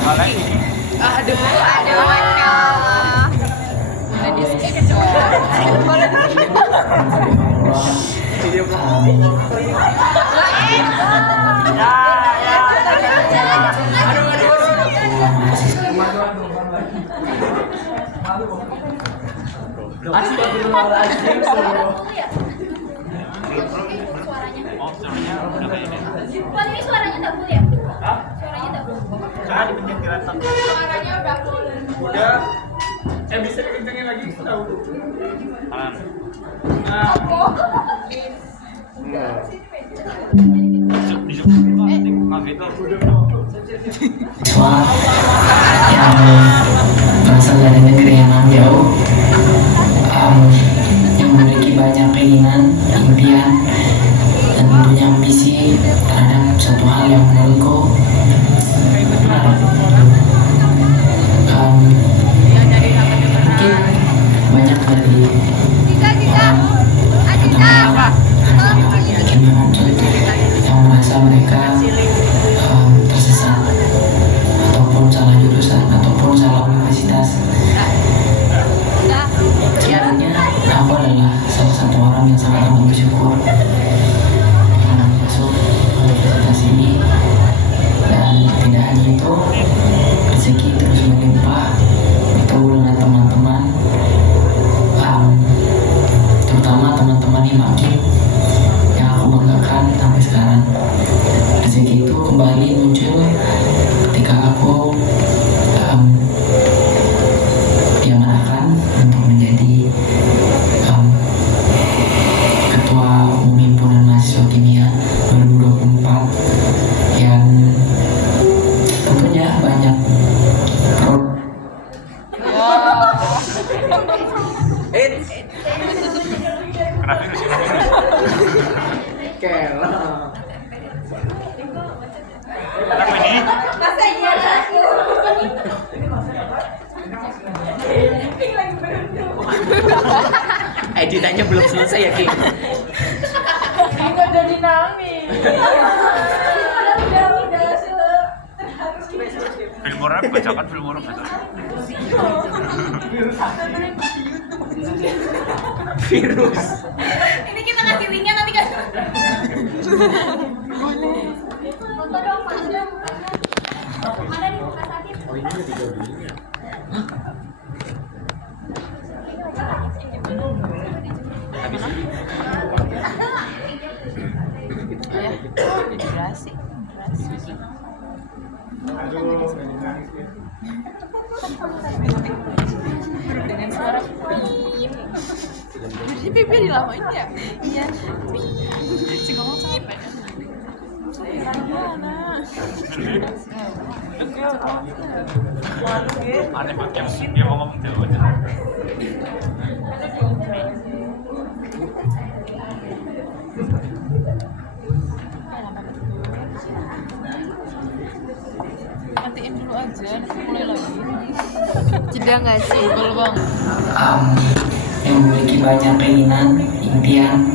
siapa lagi? Aduh, Masya Allah. Udah di skip dong. Oh, suaranya udah kayak ini. Bukan ini suaranya nggak full ya? Suaranya nggak full. Coba dipencet kelihatan. Suaranya udah full. Udah. Bisa dikencengin lagi tahu. Kanan. Nah, Disuk. Nah, gitu. Siswa yang berasal dari negeri yang jauh, yang memiliki banyak keinginan, impian, dan tentunya ambisi terhadap satu hal yang menurutku menarik. Mungkin banyak dari yang merasa mereka tersesat ataupun salah jurusan ataupun salah universitas. Sebenarnya aku adalah salah satu orang yang sangat amat bersyukur karena masuk universitas ini, dan tidak hanya itu, rezeki terus melimpah, bertemu dengan teman-teman, terutama teman-teman Himakim yang aku banggakan sampai sekarang. Rezeki itu kembali muncul ketika aku diamanahkan untuk menjadi ketua umum himpunan mahasiswa kimia 2024, yang tentunya banyak pro. Kena virus ya. kelah. Kenapa ini? Masa iya lagi? Editannya belum selesai ya, King. Nggak jadi nangis. Udah. Film horor bacakan film horor gitu. Virus. Ini kita kasih linknya nanti kan? Boleh. Foto dong, foto dong. Mana nih muka sakit? Oh, ini udah 3 dunia. Habis ini. Ya, durasi. Aduh, nangis ya. Dengan suara piip. Jadi pipi dilamain ya? Iya. Piip. Si ngomong sama apa? Aneh banget yang dia mau ngomong Jawa aja. Matiin dulu aja, nanti mulai lagi. Jeda nggak sih? Betul bang. Yang memiliki banyak keinginan, impian,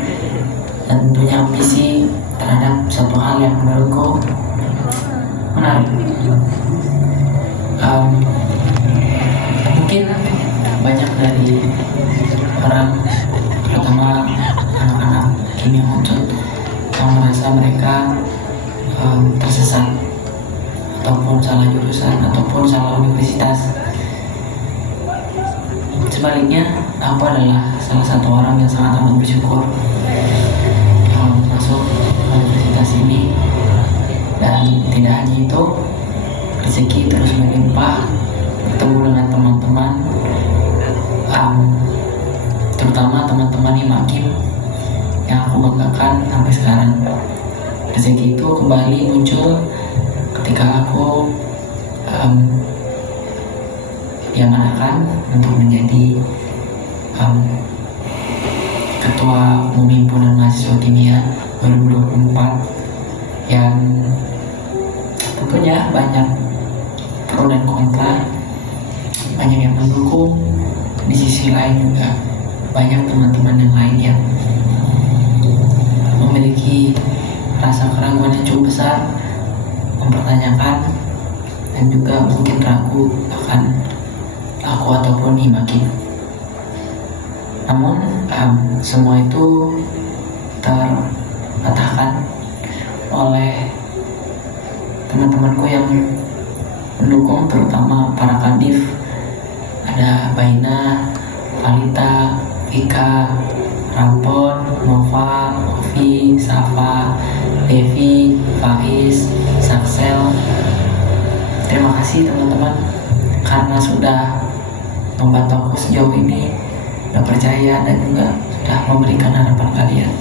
dan tentunya ambisi terhadap satu hal yang menurutku menarik. Mungkin banyak dari orang, terutama anak-anak kimia Unsur, yang merasa mereka tersesat ataupun salah jurusan ataupun salah universitas. Sebaliknya, aku adalah salah satu orang yang sangat amat bersyukur masuk universitas ini, dan tidak hanya itu, rezeki terus melimpah, bertemu dengan teman-teman, terutama teman-teman Himakim yang aku banggakan sampai sekarang. Rezeki itu kembali muncul ketika aku diamanahkan untuk menjadi ketua umum himpunan mahasiswa kimia 2024, yang tentunya banyak pro dan kontra, banyak yang mendukung, di sisi lain juga banyak teman-teman yang lain yang memiliki rasa keraguan yang cukup besar, mempertanyakan dan juga mungkin ragu akan aku ataupun Himakim. Namun semua itu terpatahkan oleh teman-temanku yang mendukung, terutama para kadif. Ada Baina, Valita, Vika, Rampon, Nova, Ovi, Safa, Devi, Faiz, Saksel. Terima kasih teman-teman karena sudah membantu aku sejauh ini, sudah percaya dan juga sudah memberikan harapan kalian.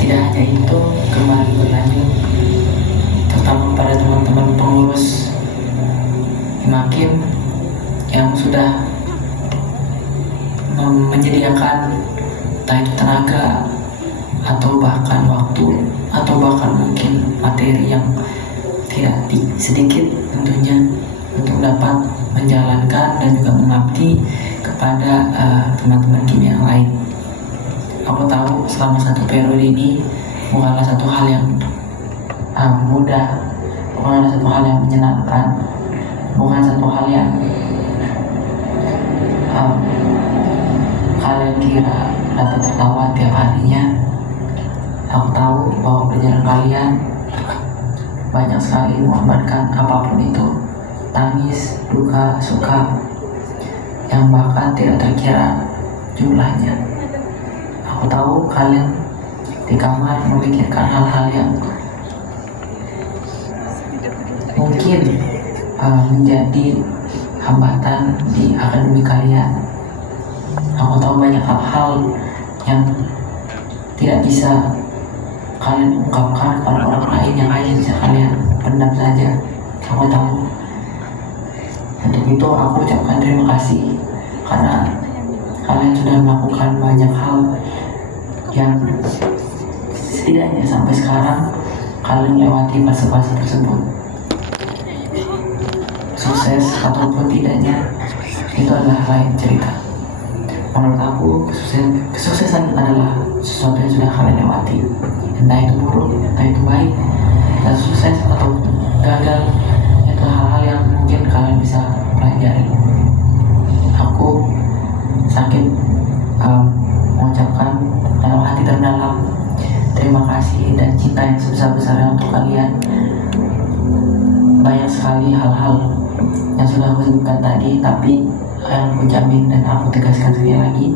Tidak hanya itu, kembali berlanjut, terutama pada teman-teman pengurus Himakim yang sudah menyediakan entah itu tenaga atau bahkan waktu atau bahkan mungkin materi yang tidak sedikit tentunya untuk dapat menjalankan dan juga mengabdi kepada teman-teman Kim yang lain. Aku tahu selama satu periode ini bukanlah satu hal yang mudah, bukanlah satu hal yang menyenangkan, bukan satu hal yang kalian kira dapat tertawa tiap harinya. Aku tahu bahwa perjalanan kalian banyak sekali mengorbankan apapun itu, tangis, duka, suka, yang bahkan tidak terkira jumlahnya. Aku tahu kalian di kamar memikirkan hal-hal yang mungkin menjadi hambatan di akademi kalian. Aku tahu banyak hal-hal yang tidak bisa kalian ungkapkan kepada orang lain, yang hanya bisa kalian pendam saja. Aku tahu. Untuk itu aku ucapkan terima kasih karena kalian sudah melakukan banyak hal yang setidaknya sampai sekarang kalian lewati fase-fase tersebut. Sukses ataupun tidaknya itu adalah lain cerita. Menurut aku kesuksesan adalah sesuatu yang sudah kalian lewati, entah itu buruk, entah itu baik. Dan sukses atau gagal itu hal-hal yang mungkin kalian bisa pelajari. Aku sakit mengucapkan dalam hati terdalam terima kasih dan cinta yang sebesar-besarnya untuk kalian. Banyak sekali hal-hal yang sudah aku sebutkan tadi, tapi yang aku jamin dan aku tegaskan sekali lagi,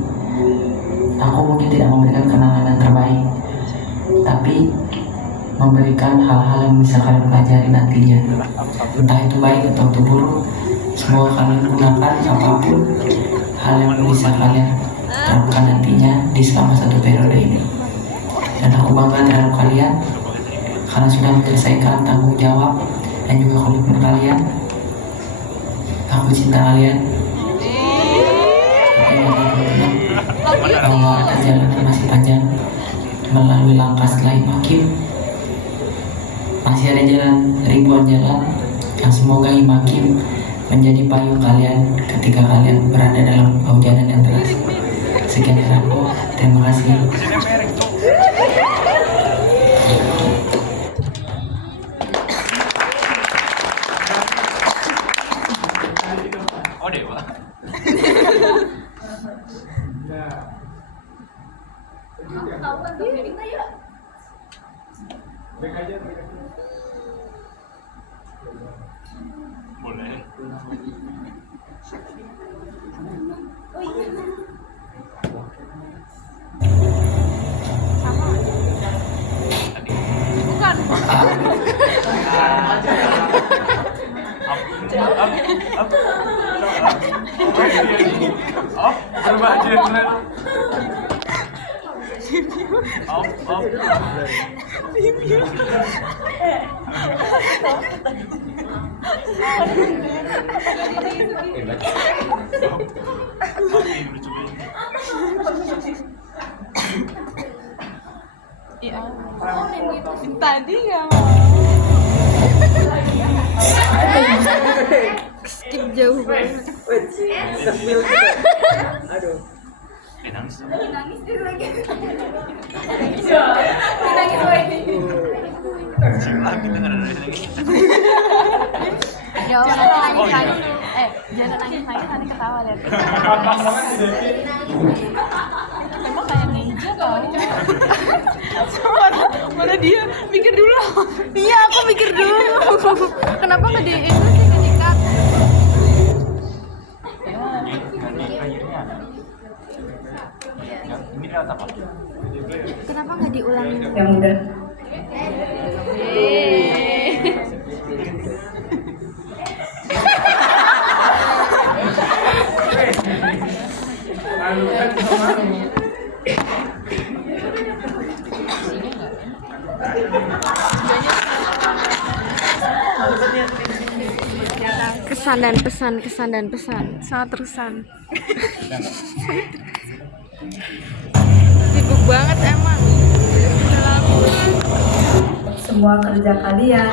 aku mungkin tidak memberikan kenangan yang terbaik, tapi memberikan hal-hal yang bisa kalian pelajari nantinya, entah itu baik atau itu buruk. Semoga kalian gunakan apapun hal yang bisa kalian terapkan nantinya di selama satu periode ini. Dan aku bangga terhadap kalian karena sudah menyelesaikan tanggung jawab dan juga komitmen kalian. Aku cinta kalian. Bahwa perjalanan masih panjang melalui langkah setelah Himakim. Masih ada jalan, ribuan jalan yang semoga Himakim menjadi payung kalian ketika kalian berada dalam kehujanan yang deras. Sekian dari aku, terima kasih. Oh dewa. Tahu kan tuh kita yuk. Boleh. Bukan. Berubah genre. Iya. Oh, yang gitu. Tadi nggak mau. Skip jauh banget. Aduh. Nangis. Nangis dia lagi. Nangis lagi. Lagi dengar dari lagi. Jangan nangis-nangis. Jangan nangis-nangis nanti ketawa deh. Emang kayak ninja tau. Mana dia mikir dulu. Iya, aku mikir dulu. Kenapa nggak di itu sih ngedikat? Ini lewat apa? Kenapa nggak diulangin? Yang udah kesan dan pesan sangat terusan. Sibuk banget emang. semua kerja kalian.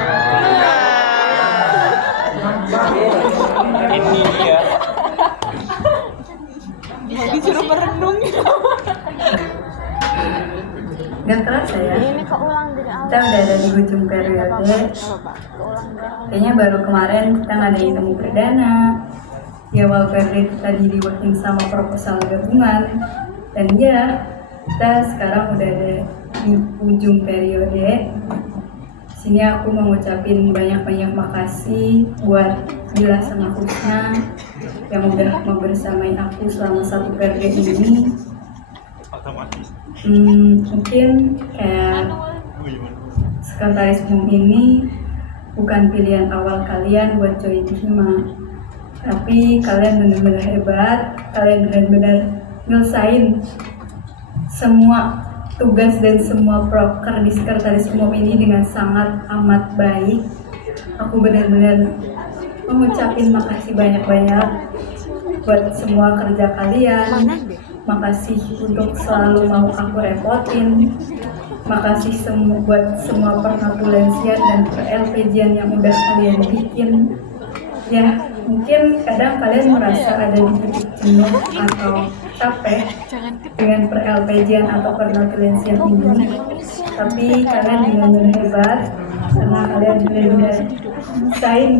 Ini dia. Disuruh merenung. Gak kerasa ya, Ini keulang dari awal. kita udah ada di ujung periode. Kayaknya baru kemarin kita ngadain temu perdana. Di awal periode kita diriwakin sama proposal gabungan. Dan ya, kita sekarang udah ada di ujung periode. Sini aku mau ngucapin banyak-banyak makasih buat Bila sama Kusna yang udah membersamai aku selama satu periode ini. Otomatis. Mungkin kayak sekretaris umum ini bukan pilihan awal kalian buat join di Hima, tapi kalian benar-benar hebat, kalian benar-benar nyelesain semua tugas dan semua proker di sekretaris umum ini dengan sangat amat baik. Aku benar-benar mengucapin makasih banyak-banyak buat semua kerja kalian. Makasih untuk selalu mau aku repotin. Makasih buat semua pernatulensian dan per-LPJ-an yang udah kalian bikin. Ya, mungkin kadang kalian merasa ada di titik jenuh atau capek dengan per-LPJ-an atau pernatulensian ini. Tapi kalian benar-benar hebat karena kalian benar-benar selesaiin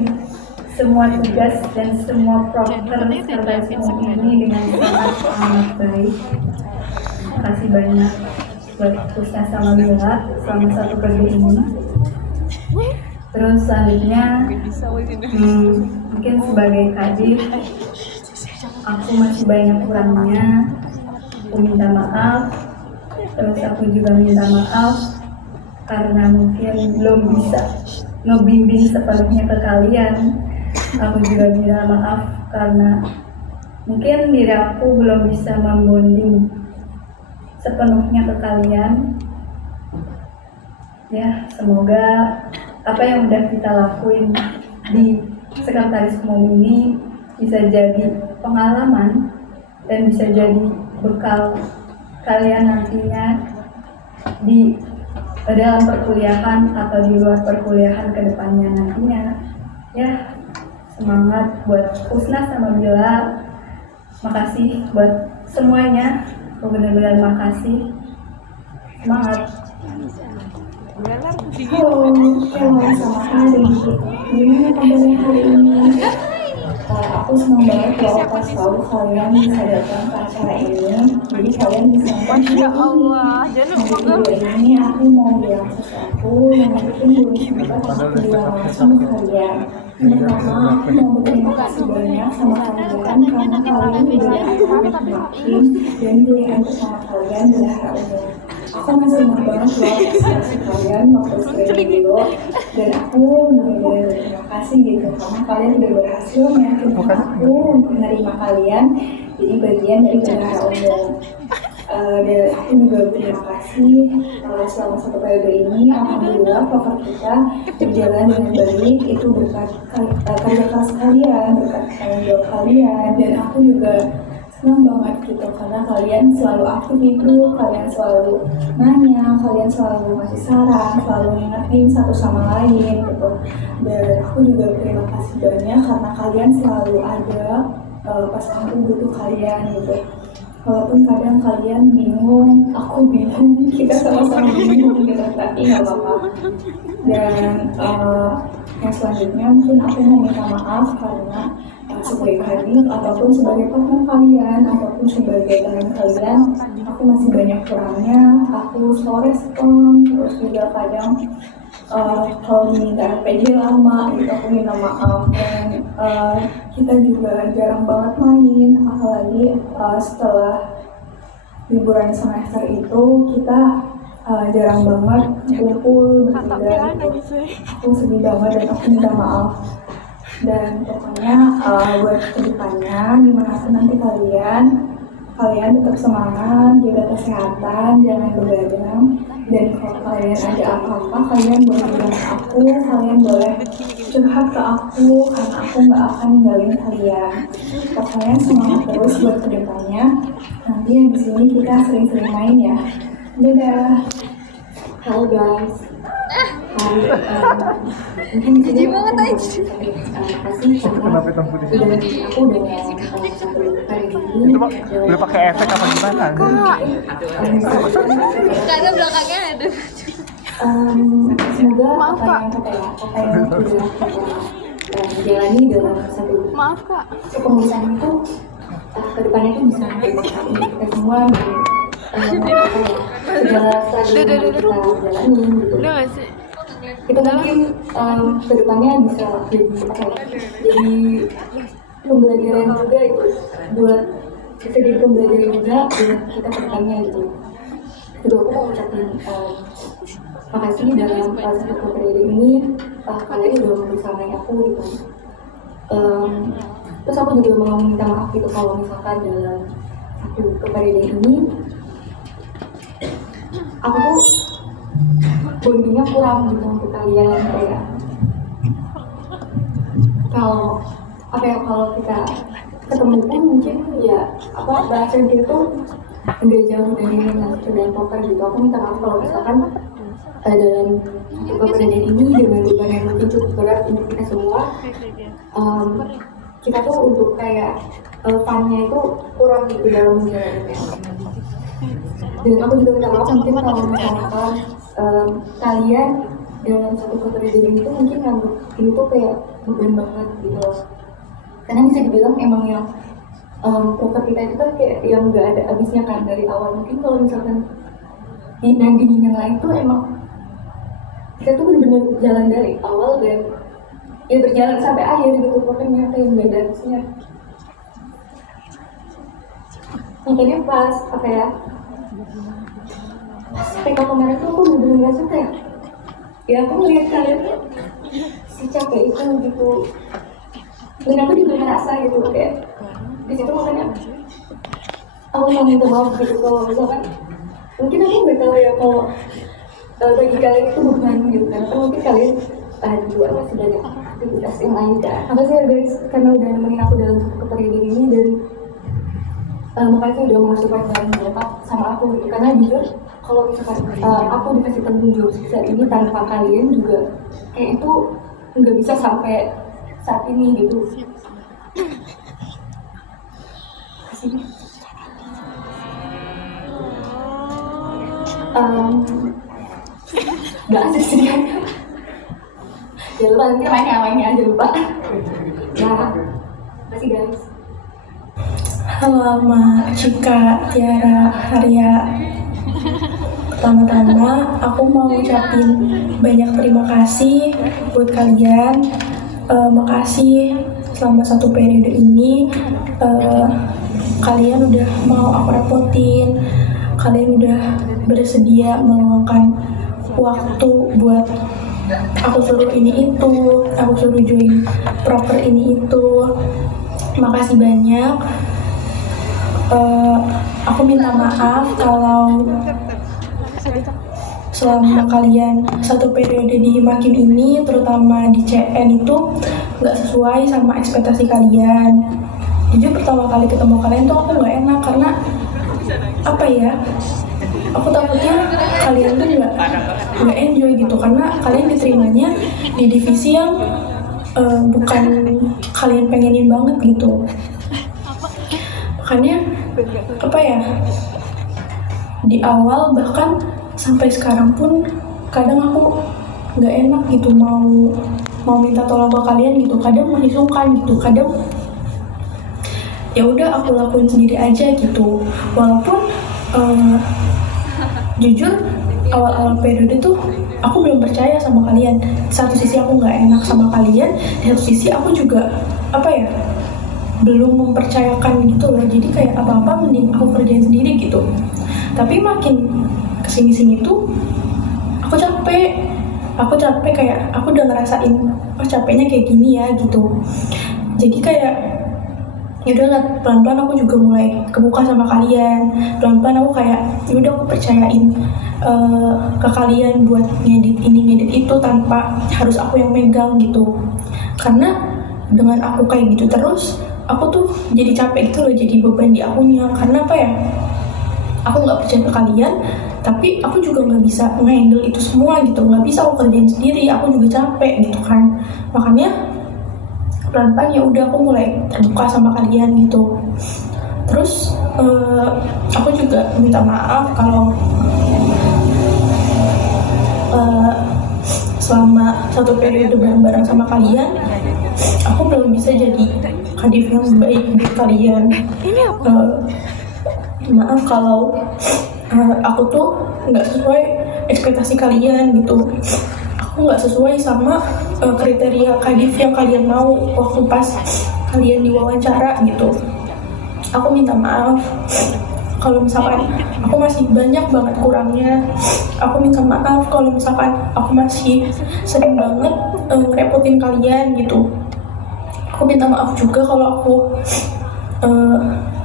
semua tugas dan semua proker serta semua ini dengan sangat baik. Terima kasih banyak buat Kusna sama Bila selama satu periode ini. Terus selanjutnya mungkin sebagai kadir aku masih banyak kurangnya, aku minta maaf. Terus aku juga minta maaf karena mungkin belum bisa ngebimbing sepenuhnya ke kalian. Aku juga minta maaf karena mungkin diri aku belum bisa membonding sepenuhnya ke kalian. Ya, semoga apa yang udah kita lakuin di sekretaris umum ini bisa jadi pengalaman dan bisa jadi bekal kalian nantinya di dalam perkuliahan atau di luar perkuliahan ke depannya nantinya. Ya, semangat buat Kusna sama Bila. Makasih buat semuanya. Aku benar-benar makasih. Semangat. Halo, selamat sama hari. Gimana kabarnya hari ini? Aku senang banget kalau pas tahu kalian bisa datang ke acara ini. Jadi kalian bisa Masya Allah. Jadi ini aku mau bilang sesuatu yang mungkin belum sempat aku bilang langsung ke kalian. Pertama, aku mau berterima kasih banyak sama kalian karena kalian udah makin dan pilihan bersama kalian adalah umum. Aku masih ingat banget loh prestasi kalian waktu screening dulu, dan aku benar-benar berterima kasih gitu karena kalian udah berhasil meyakinkan aku untuk menerima kalian jadi bagian dari bendahara umum. Dan aku juga berterima kasih selama satu periode ini, alhamdulillah proker kita berjalan dengan baik, itu berkat kerja keras kalian, berkat tanggung jawab kalian, dan aku juga senang banget gitu karena kalian selalu aktif itu, kalian selalu nanya, kalian selalu ngasih saran, selalu ngingetin satu sama lain gitu. Dan aku juga berterima kasih banyak karena kalian selalu ada pas aku butuh kalian gitu. Walaupun kadang kalian bingung, aku bingung, kita sama-sama bingung gitu, tapi nggak apa-apa. Dan Yang selanjutnya mungkin aku mau minta maaf karena sebagai adik ataupun sebagai partner kalian ataupun sebagai teman kalian, aku masih banyak kurangnya. Aku slow respon, terus juga kadang kalau diminta RPG lama, itu aku minta maaf. Dan kita juga jarang banget main, apalagi setelah liburan semester itu kita jarang banget kumpul bertiga. Aku sedih banget dan aku minta maaf. Dan pokoknya buat kedepannya dimanapun nanti kalian tetap semangat, jaga kesehatan, jangan begadang. Dan kalau kalian ada apa-apa, kalian boleh bilang ke aku, kalian boleh curhat ke aku, karena aku nggak akan ninggalin kalian. Pokoknya semangat terus buat kedepannya. Nanti di sini kita sering-sering main ya. Dadah. Halo guys. Mungkin Jijik banget aja. Kenapa hitam putih? Aku udah hari ini. Itu Pak, udah pakai efek apa gimana? Karena belakangnya ada. Semoga Maaf, Kak. apa yang sudah kita jalani dalam satu Maaf kak. kepengurusan itu kedepannya itu bisa bermanfaat untuk kita semua dan segala strategi yang kita jalani gitu. Udah gak sih? Kita mungkin kedepannya bisa jadi pembelajaran juga itu buat bisa jadi pembelajaran juga buat kita kedepannya gitu. Kedua aku mau ucapin makasih dalam satu periode ini kalian sudah membersamai aku gitu. Terus aku juga mau minta maaf gitu kalau misalkan dalam satu periode ini aku tuh bondingnya kurang gitu untuk kalian, kayak kalau kita ketemu pun mungkin ya bahasa dia tuh nggak jauh dari dan poker gitu. Aku minta maaf kalau misalkan dalam satu keperluan ini dengan beban yang mungkin cukup berat untuk kita semua, kita tuh untuk kayak fun-nya itu kurang gitu dalam menjalannya. Dan aku juga minta maaf mungkin kalau misalkan kalian dalam satu keperluan ini tuh mungkin nganggep ini tuh kayak beban banget gitu loh. Karena bisa dibilang emang yang poker kita itu kan kayak yang nggak ada habisnya kan dari awal. Mungkin kalau misalkan di yang lain tuh emang kita tuh benar-benar jalan dari awal dan ya berjalan sampai akhir gitu, pokoknya kayak nggak ada habisnya. Makanya pas PK kemarin tuh aku bener-bener ngerasa kayak ya aku ngeliat kalian tuh si capek itu gitu, dan aku juga ngerasa gitu kayak di situ. Makanya aku mau minta maaf gitu kalau misalkan mungkin aku nggak tahu ya kalau bagi kalian itu beban gitu kan, karena mungkin kalian juga masih banyak aktivitas yang lain kan. Makasih ya guys karena udah nemenin aku dalam keperluan ini, dan makasih udah mau support bareng sama aku gitu. Karena jujur kalau misalkan aku dikasih tanggung jawab sebesar ini tanpa kalian juga kayak itu nggak bisa sampai saat ini gitu. Nggak asik sih kan. Jangan lupa nanti mainnya aja lupa. Nah, makasih guys. Halo Ma, Cika, Tiara, Arya. Pertama-tama aku mau ucapin banyak terima kasih buat kalian. Makasih selama satu periode ini kalian udah mau aku repotin, kalian udah bersedia meluangkan waktu buat aku suruh ini itu, aku suruh join proper ini itu. Makasih banyak. Aku minta maaf kalau selama kalian satu periode di Makin ini, terutama di CN itu nggak sesuai sama ekspektasi kalian. Jujur pertama kali ketemu kalian tuh aku nggak enak karena apa ya? Aku takutnya kalian tuh nggak enjoy gitu karena kalian diterimanya di divisi yang bukan kalian pengenin banget gitu. Makanya apa ya? Di awal bahkan sampai sekarang pun kadang aku nggak enak gitu mau mau minta tolong ke kalian gitu, kadang masih sungkan gitu, kadang ya udah aku lakuin sendiri aja gitu. Walaupun jujur awal-awal periode tuh aku belum percaya sama kalian. Di satu sisi aku nggak enak sama kalian, di satu sisi aku juga belum mempercayakan gitu loh. Jadi kayak apa-apa mending aku kerjain sendiri gitu. Tapi makin kesini-sini tuh aku capek kayak aku udah ngerasain capeknya kayak gini ya gitu. Jadi kayak yaudah pelan-pelan aku juga mulai kebuka sama kalian. Pelan-pelan aku kayak yaudah aku percayain ke kalian buat ngedit ini ngedit itu tanpa harus aku yang megang gitu. Karena dengan aku kayak gitu terus aku tuh jadi capek gitu loh, jadi beban di akunya. Karena aku nggak percaya ke kalian, tapi aku juga nggak bisa nge-handle itu semua gitu, nggak bisa aku kerjain sendiri, aku juga capek gitu kan. Makanya pelan-pelan ya udah aku mulai terbuka sama kalian gitu. Terus aku juga minta maaf kalau selama satu periode bareng-bareng sama kalian aku belum bisa jadi kadif yang baik di kalian. Maaf kalau aku tuh nggak sesuai ekspektasi kalian gitu. Aku nggak sesuai sama kriteria kadif yang kalian mau waktu pas kalian diwawancara gitu. Aku minta maaf kalau misalkan aku masih banyak banget kurangnya. Aku minta maaf kalau misalkan aku masih sering banget ngerepotin kalian gitu. Aku minta maaf juga kalau aku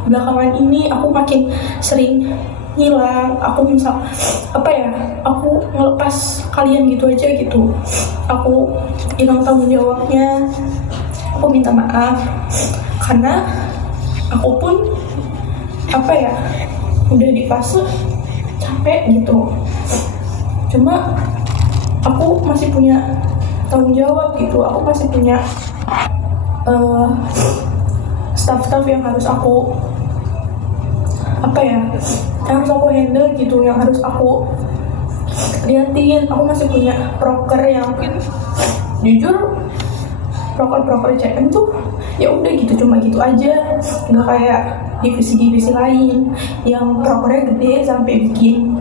belakangan ini aku makin sering hilang. Aku aku ngelepas kalian gitu aja gitu. Aku hilang tanggung jawabnya. Aku minta maaf karena aku pun udah di fase capek gitu. Cuma aku masih punya tanggung jawab gitu. Aku masih punya staff-staff yang harus aku handle gitu, yang harus aku liatin. Aku masih punya proker yang jujur proker CM tuh ya udah gitu, cuma gitu aja, nggak kayak divisi-divisi lain yang prokernya gede sampai bikin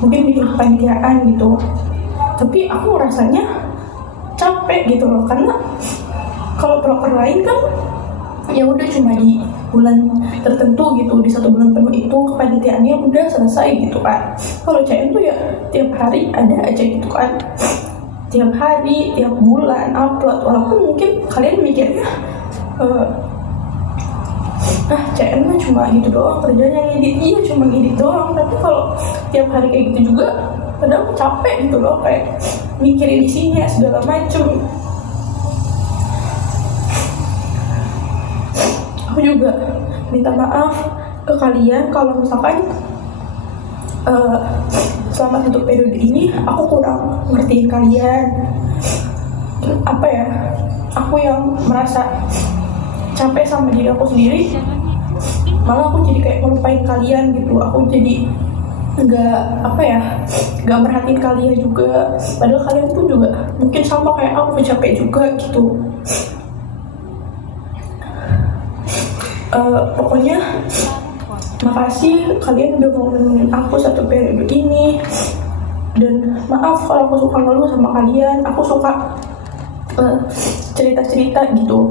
kepanitiaan gitu. Tapi aku rasanya capek gitu loh, karena kalau proker lain kan ya udah cuma di bulan tertentu gitu, di 1 bulan penuh itu kepanitiaannya udah selesai gitu kan. Kalau CM tuh ya tiap hari ada aja gitu kan, tiap hari, tiap bulan upload. Walaupun mungkin kalian mikirnya CM mah cuma gitu doang kerjanya, ngedit. Iya cuma ngedit doang, tapi kalau tiap hari kayak gitu juga kadang capek gitu loh, kayak mikirin isinya segala macem. Aku juga minta maaf ke kalian kalau misalkan selama satu periode ini aku kurang ngertiin kalian. Aku yang merasa capek sama diri aku sendiri, malah aku jadi kayak ngelupain kalian gitu. Aku jadi nggak merhatiin kalian juga, padahal kalian pun juga mungkin sama kayak aku capek juga gitu. Pokoknya makasih kalian udah mau nemenin aku satu periode ini. Dan maaf kalau aku suka ngeluh sama kalian, aku suka cerita-cerita gitu.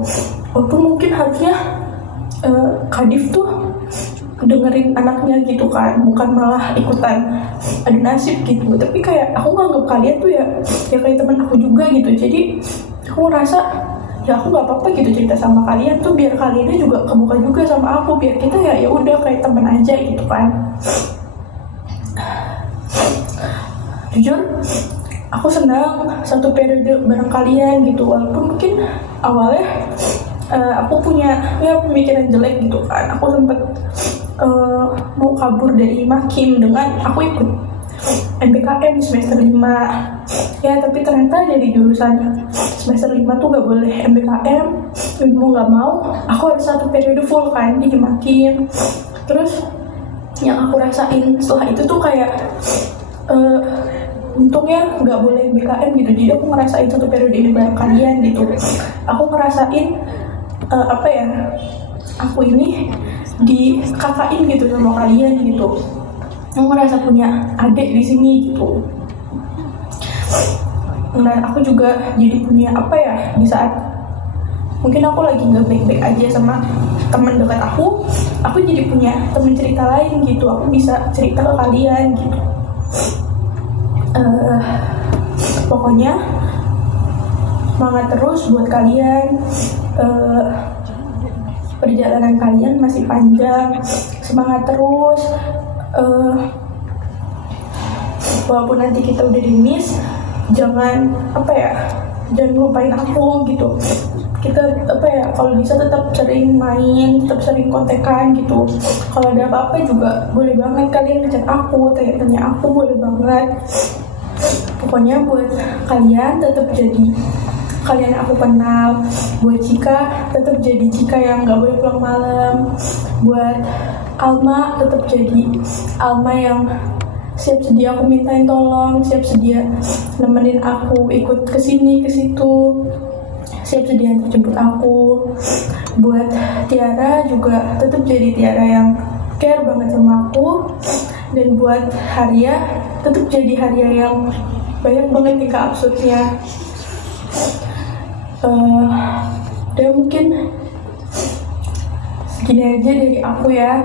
Walaupun mungkin harusnya kadif tuh dengerin anaknya gitu kan, bukan malah ikutan adu nasib gitu. Tapi kayak aku nganggep kalian tuh ya kayak teman aku juga gitu. Jadi aku ngerasa ya aku nggak apa-apa gitu cerita sama kalian tuh, biar kalian juga kebuka juga sama aku, biar kita ya udah kayak temen aja gitu kan. Jujur aku senang satu periode bareng kalian gitu, walaupun mungkin awalnya aku punya pemikiran jelek gitu kan. Aku sempet mau kabur dari Makim dengan aku ikut MBKM semester 5 ya, tapi ternyata dari jurusan semester 5 tuh gak boleh MBKM. Mau gak mau aku harus satu periode full kan di Makim. Terus yang aku rasain setelah itu tuh kayak untungnya nggak boleh BKM gitu, jadi aku ngerasain satu periode ini bareng kalian gitu. Aku ngerasain aku ini dikakain gitu sama kalian gitu. Aku ngerasa punya adik di sini gitu. Dan aku juga jadi punya di saat mungkin aku lagi nggak baik-baik aja sama teman dekat aku jadi punya teman cerita lain gitu. Aku bisa cerita ke kalian gitu. Pokoknya semangat terus buat kalian. Perjalanan kalian masih panjang, semangat terus. Walaupun nanti kita udah di-miss, jangan lupain aku gitu. Kita kalau bisa tetap sering main, tetap sering kontekan gitu. Kalau ada apa-apa juga boleh banget kalian ngechat aku, tanya aku, boleh banget. Pokoknya buat kalian tetap jadi kalian yang aku kenal. Buat Cika tetap jadi Cika yang nggak boleh pulang malam. Buat Alma tetap jadi Alma yang siap sedia aku mintain tolong, siap sedia nemenin aku ikut kesini kesitu, siap sedia untuk jemput aku. Buat Tiara juga tetap jadi Tiara yang care banget sama aku. Dan buat Haria tetap jadi Haria yang banyak banget tingkah absurdnya. Dan mungkin segini aja dari aku ya.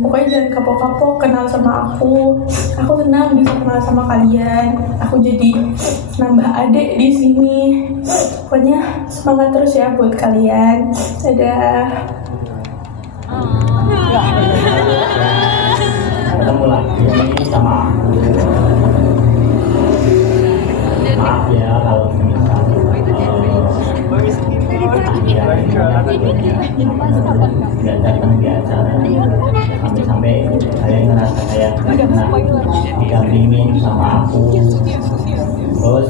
Pokoknya jangan kapok-kapok kenal sama aku. Aku senang bisa kenal sama kalian. Aku jadi nambah adik di sini. Pokoknya semangat terus ya buat kalian. Dadah. Ketemu lagi ini sama aku. Maaf ya kalau misal nggak datang di acara sampai kalian ngerasa kayak didampingin sama aku. Terus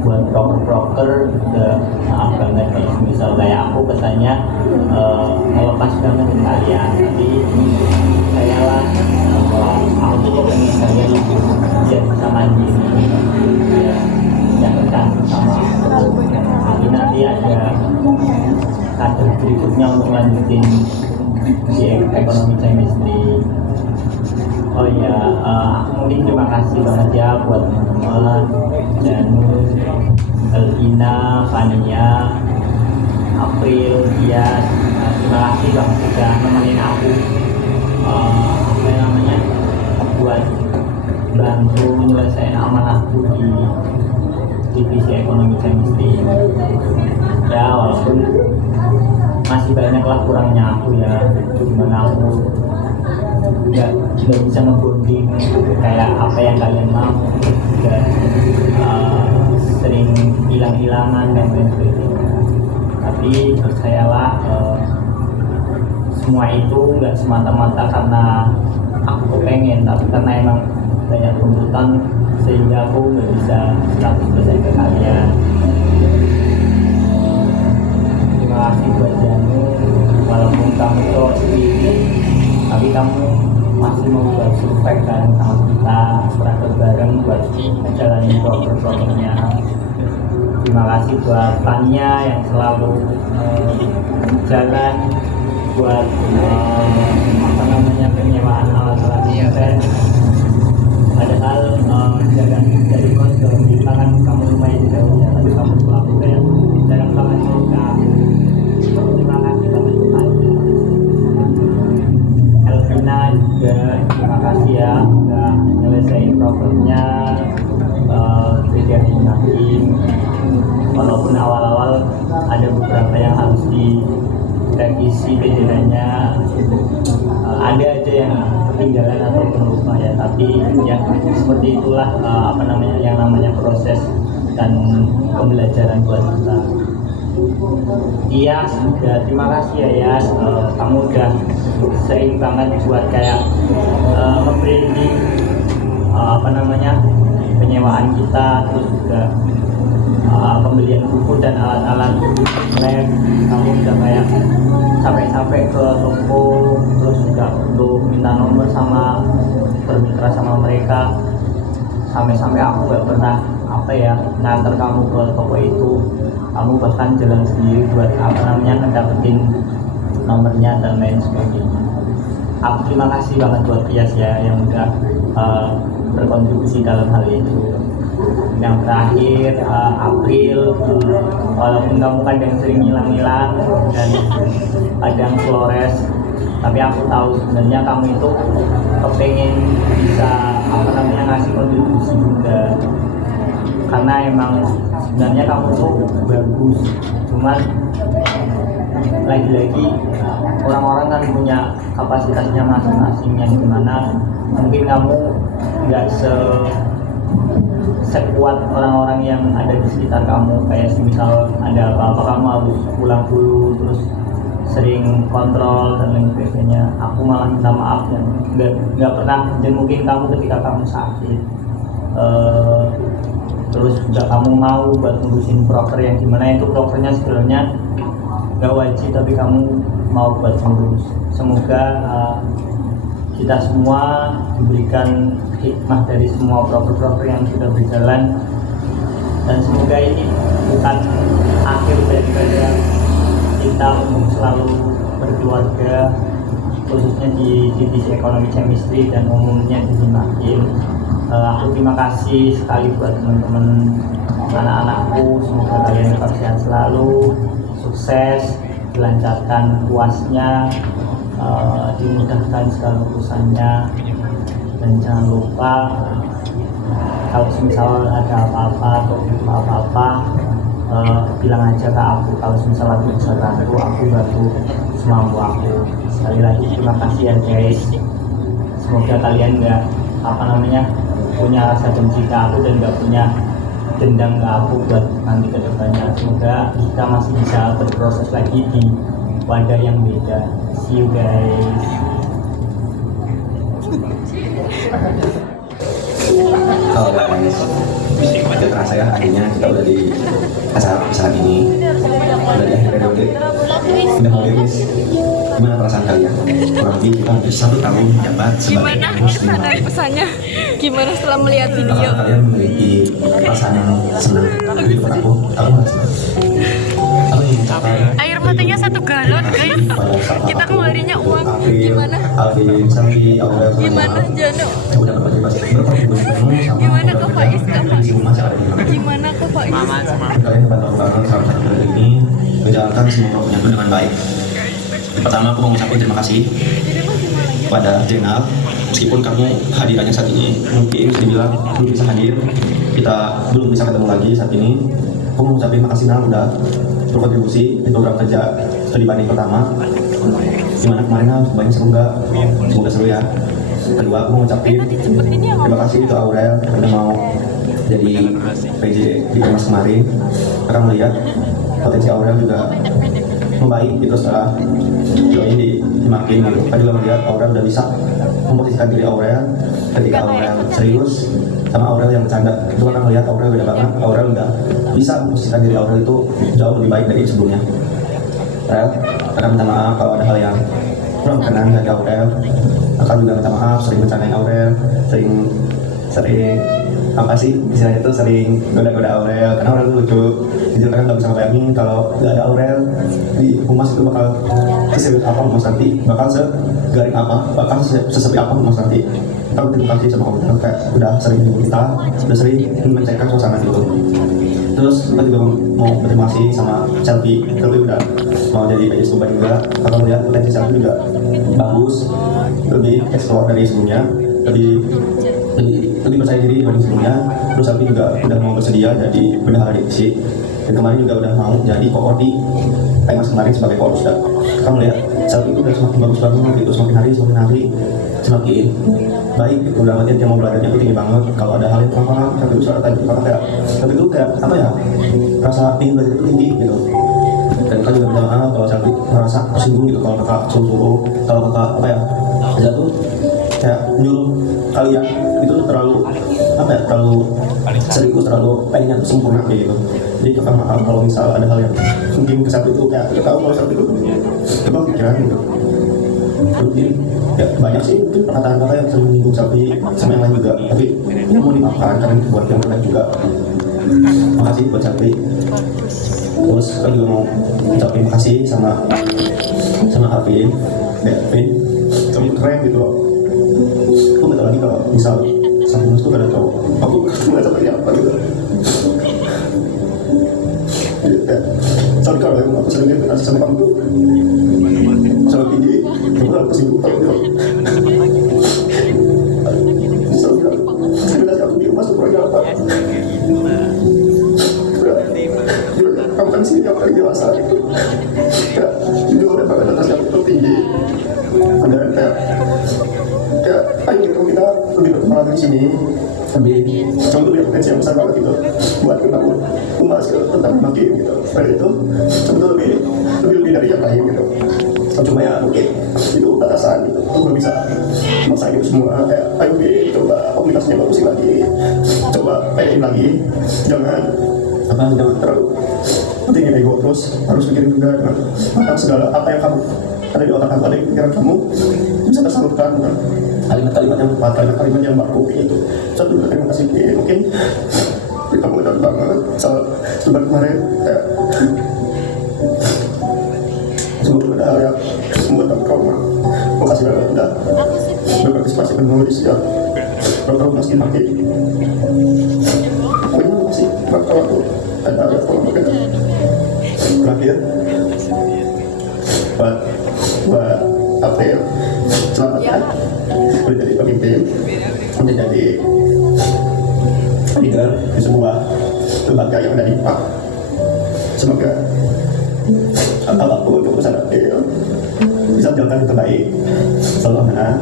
buat broker juga maaf banget kalau misal kayak aku kesannya ngelepas banget ke kalian, tapi saya lah aku tuh pengen kalian biar bisa mandiri ya, jangan sama aku. Jadi nanti ada kader berikutnya untuk lanjutin di ekonomi chemistry. Oh ya, aku mungkin terima kasih banget ya buat teman-teman Janus, Elvina, Fania, April, Dias. Terima kasih banget sudah nemenin aku buat bantu menyelesaikan amanahku di divisi ekonomi chemistry. Ya walaupun masih banyaklah kurangnya aku ya, gimana aku nggak bisa ngebonding kayak apa yang kalian mau, juga sering hilang-hilangan dan lain sebagainya. Tapi percayalah, semua itu nggak semata-mata karena aku pengen, tapi karena emang banyak tuntutan sehingga aku nggak bisa 100% ke kalian. Terima kasih buat Janu, walaupun kamu cowok sendiri, tapi kamu masih mau buat survei kan sama kita, berangkat bareng buat menjalani program-programnya. Terima kasih buat Fania yang selalu jalan buat penyewaan alat-alat event. Padahal dari kos di tangan kamu lumayan jauh ya, tapi kamu selalu kayak jarang banget cerita. Terima kasih banget Fania. Elvina juga terima kasih ya udah nyelesain programnya jadi hakim. Walaupun awal-awal ada beberapa yang harus direvisi PDN-nya, ada aja yang ketinggalan atau lupa ya, tapi ya seperti itulah yang namanya proses dan pembelajaran buat kita. Iya, sudah terima kasih ya Yas, kamu udah sering banget buat kayak membranding penyewaan kita, terus juga pembelian buku dan alat-alat lab. Kamu udah kayak capek-capek ke toko, terus juga untuk minta nomor sama bermitra sama mereka, sampai-sampai aku gak pernah nganter kamu ke toko itu. Kamu bahkan jalan sendiri buat ngedapetin nomornya dan lain sebagainya. Aku terima kasih banget buat Tias ya yang udah berkontribusi dalam hal itu. Yang terakhir April, walaupun kamu kadang sering ngilang-ngilang dan kadang flores, tapi aku tahu sebenarnya kamu itu kepengen bisa ngasih kontribusi juga, karena emang sebenarnya kamu tuh bagus, cuman lagi-lagi orang-orang kan punya kapasitasnya masing-masing, yang dimana mungkin kamu nggak sekuat orang-orang yang ada di sekitar kamu. Kayak misal ada apa-apa kamu harus pulang dulu, terus sering kontrol dan lain sebagainya. Aku malah minta maaf dan nggak pernah jengukin kamu ketika kamu sakit. Terus juga kamu mau buat ngurusin broker, yang dimana itu brokernya sebenarnya nggak wajib, tapi kamu mau buat ngurus. Semoga kita semua diberikan hikmah dari semua broker-broker yang sudah berjalan, dan semoga ini bukan akhir daripada kita untuk selalu berkeluarga, khususnya di divisi ekonomi chemistry dan umumnya di Himakin. Aku terima kasih sekali buat teman-teman anak-anakku, semoga kalian tetap sehat selalu, sukses, dilancarkan UASnya, dimudahkan segala urusannya, dan jangan lupa kalau misal ada apa-apa atau apa-apa bilang aja ke aku. Kalau misal aku bisa bantu, aku bantu semampu aku. Sekali lagi terima kasih ya guys, semoga kalian nggak punya rasa benci ke aku dan nggak punya dendam ke aku buat nanti ke depannya. Semoga kita masih bisa berproses lagi di wadah yang beda. See you guys. Halo guys, udah terasa ya akhirnya kita udah di acara perpisahan ini, udah di akhir periode, udah mau beres. Gimana perasaan kalian? Kurang lebih kita hampir 1 tahun menjabat sebagai muslim. Pesannya gimana setelah melihat video? Apakah kalian memiliki perasaan yang senang? Hidup aku nggak senang. Aku ingin mencapai Air matanya 1 galon guys. Kita keluarinnya uang. Gimana? Alvin, Sampi, Aurel, Gimana Jano? yang udah berkontribusi penuh sama Gimana Kak Faiz? di rumah yang ada di rumah. Gimana Kak Faiz? Kalian bantu banget sama satu ini menjalankan semua programnya itu dengan baik. Pertama aku mau mengucapkan terima kasih pada Jenal, meskipun kamu hadirannya saat ini mungkin bisa dibilang belum bisa hadir, kita belum bisa ketemu lagi saat ini. Aku mau mengucapkan terima kasih Nal udah berkontribusi di program kerja studi banding pertama. Gimana kemarin Nal, semuanya seru nggak? Semoga seru ya. Kedua aku mau mengucapkan terima kasih itu Aurel yang udah mau jadi PJ di kemas kemarin. Karena melihat potensi Aurel juga membaik gitu setelah videonya dimakin gitu. Kita juga melihat Aurel udah bisa memposisikan diri Aurel ketika Aurel serius sama Aurel yang bercanda. Itu kan melihat Aurel beda banget. Aurel udah bisa memposisikan diri Aurel itu jauh lebih baik dari sebelumnya. Aurel, akan minta maaf kalau ada hal yang kurang berkenan dari Aurel. Akan juga minta maaf sering bercandain Aurel, sering apa sih istilahnya itu, sering goda-goda Aurel karena Aurel itu lucu. Jadi kan nggak bisa ngebayangin kalau nggak ada Aurel di Humas itu bakal seserius apa Humas nanti, bakal segaring apa, bakal sesepi apa Humas nanti. Kita terima kasih sama Aurel, kayak udah sering menghibur kita, udah sering mencairkan suasana itu. Terus kita juga mau berterima kasih sama Selfie udah mau jadi PJ Sumber juga. Kalau melihat potensi Selfie juga bagus, lebih explore dari sebelumnya, lebih percaya diri dibanding sebelumnya. Terus Selfie juga udah mau bersedia jadi bendahara divisi, dan kemarin juga udah mau jadi koordi Mas kemarin sebagai koordi. Kita melihat Selfie itu udah semakin bagus gitu, semakin hari semakin baik gitu. Udah artinya dia mau belajarnya itu tinggi banget. Kalau ada hal yang kurang paham, Selfie itu tadi tapi itu kayak apa ya, rasa ingin belajar itu tinggi gitu. Dan kita juga minta maaf kalau Selfie merasa tersinggung gitu kalau kakak suruh, kalau kakak apa ya, aja tuh kayak nyuruh kalian itu terlalu apa ya, terlalu serius, terlalu pengen tuh sempurna kayak gitu. Jadi kakak maaf kalau misal ada hal yang mungkin ke Sapri itu kayak kita tahu kalau Sapri itu emang pikiran gitu. Mungkin ya banyak sih mungkin perkataan kakak yang sering menyinggung Sapri sama yang lain juga, tapi ya mau dimaafkan karena itu buat yang lain juga. Makasih buat Sapri. Terus aku juga mau ucapin makasih sama Alvin, Devin, kamu keren gitu loh. Aku nggak tahu lagi kalau misal sampai tuh gak ada cowok, aku nggak tahu lagi apa gitu. Sorry kalau aku sering lihat nasi sama kamu tuh sangat tinggi, kamu harus kesinggung kalau gitu. Sebenarnya aku di rumah tuh kurang apa? Kamu kan sini yang paling dewasa gitu. Ya, itu udah banget atas yang itu tinggi. Ada kayak ayo gitu kita lebih berkembang di sini. Tapi kamu tuh punya potensi yang besar banget gitu buat kamu umas tentang makin gitu. Dari itu kamu tuh lebih dari yang lain gitu. Cuma ya mungkin itu batasan gitu. Kamu belum bisa maksa itu semua. Kayak ayo coba komunikasinya bagusin lagi. Coba pengen lagi. Jangan terlalu pentingin ego, terus harus pikirin juga dengan matang segala apa yang kamu ada di otak kamu, ada di pikiran kamu bisa tersalurkan dengan kalimat-kalimat yang tepat, kalimat-kalimat yang baku gitu. Saya juga terima kasih mungkin kamu udah banget sebentar kemarin kayak semoga ada hal yang membuat kamu trauma. Makasih banget udah berpartisipasi penuh di setiap program meski makin. Pokoknya makasih kalau aku ada kalau mungkin terakhir buat April, selamat ya udah jadi pemimpin, udah jadi leader di sebuah lembaga yang ada di IPA. Semoga apapun keputusan April bisa menjalankan yang terbaik, selalu amanah.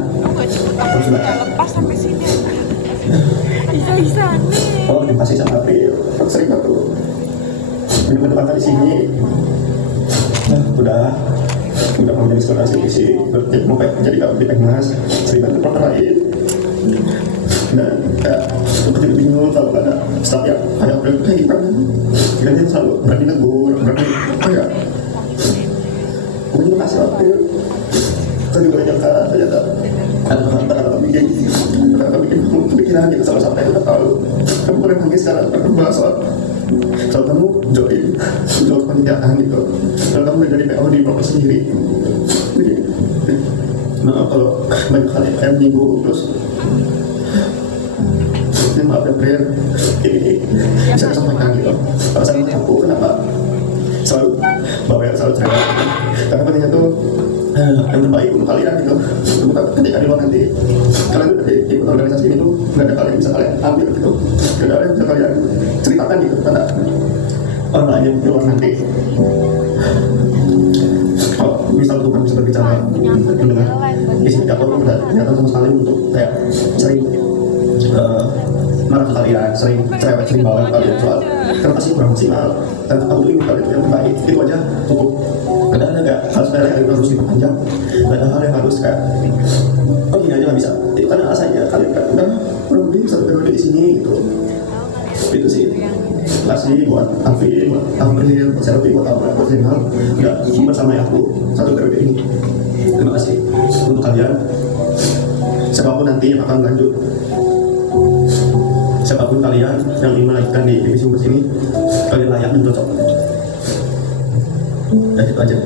Terus lepas sampai sini bisa nih. Oh, terima kasih sama April, aku sering bantu bener-bener di sini. Udah mau jadi sekolah sih, mau jadi kalau di Pengmas, sering bantu proker lain. Dan kayak aku jadi bingung kalau ada staff yang kayak April kayak gimana. Kiranya selalu berani negur, berani kayak. Terima kasih April. Saya juga nyangka ternyata kata-kata bikin kamu kepikiran gitu sama-sama yang udah tahu. Kamu pernah nangis sekarang pernah soal kamu join kepanitiaan gitu. Kalau kamu udah jadi PO di Bapak sendiri. Jadi, maaf kalau banyak kali kayak minggu terus. Ini maaf ya prayer. Ini bisa disampaikan gitu. Kalau saya aku kenapa selalu bawa yang selalu cerita. Karena pentingnya tuh yang terbaik untuk kalian gitu. Ketika di luar nanti kalian udah ikut organisasi ini tuh nggak ada kalian yang bisa kalian ambil gitu. Nggak ada yang bisa kalian ceritakan gitu pada orang lain yang di luar nanti. Kalau misal tuh kan bisa berbicara dengan isi pidato tuh udah kelihatan sama sekali untuk kayak sering marah ke kalian, sering cerewet, sering bawa kalian soal kenapa sih kurang maksimal dan kamu tuh ingin kalian yang terbaik. Itu aja cukup. Ada nggak hal sepele yang harus diperpanjang, ada hal yang harus kayak kok gini aja nggak bisa. Itu kan alasannya kalian kan udah kurang lebih satu periode di sini gitu. Itu sih. Kasih buat Alvin, buat April, buat Selvi, buat Abra, buat Zainal udah bersama aku satu periode ini. Terima kasih untuk kalian. Siapapun nanti yang akan lanjut, siapapun kalian yang ingin melanjutkan di divisi humas ini, kalian layak dan cocok. Dan itu aja.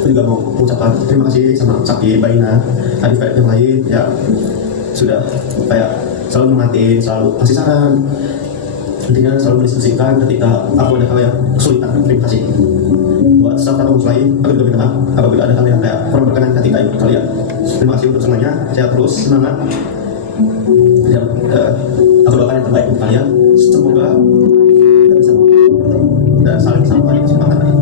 Aku juga mau mengucapkan terima kasih sama Saki, Baina, adik yang lain yang sudah kayak selalu mengatin, selalu kasih saran, intinya selalu mendiskusikan ketika aku ada hal yang kesulitan. Terima kasih. Buat staf atau pengurus lain, aku juga minta maaf apabila ada hal yang kayak kurang berkenan ketika ikut kalian. Terima kasih untuk semuanya. Saya terus semangat. Dan aku doakan yang terbaik untuk kalian. Semoga kita bisa dan saling sapa di kesempatan ini.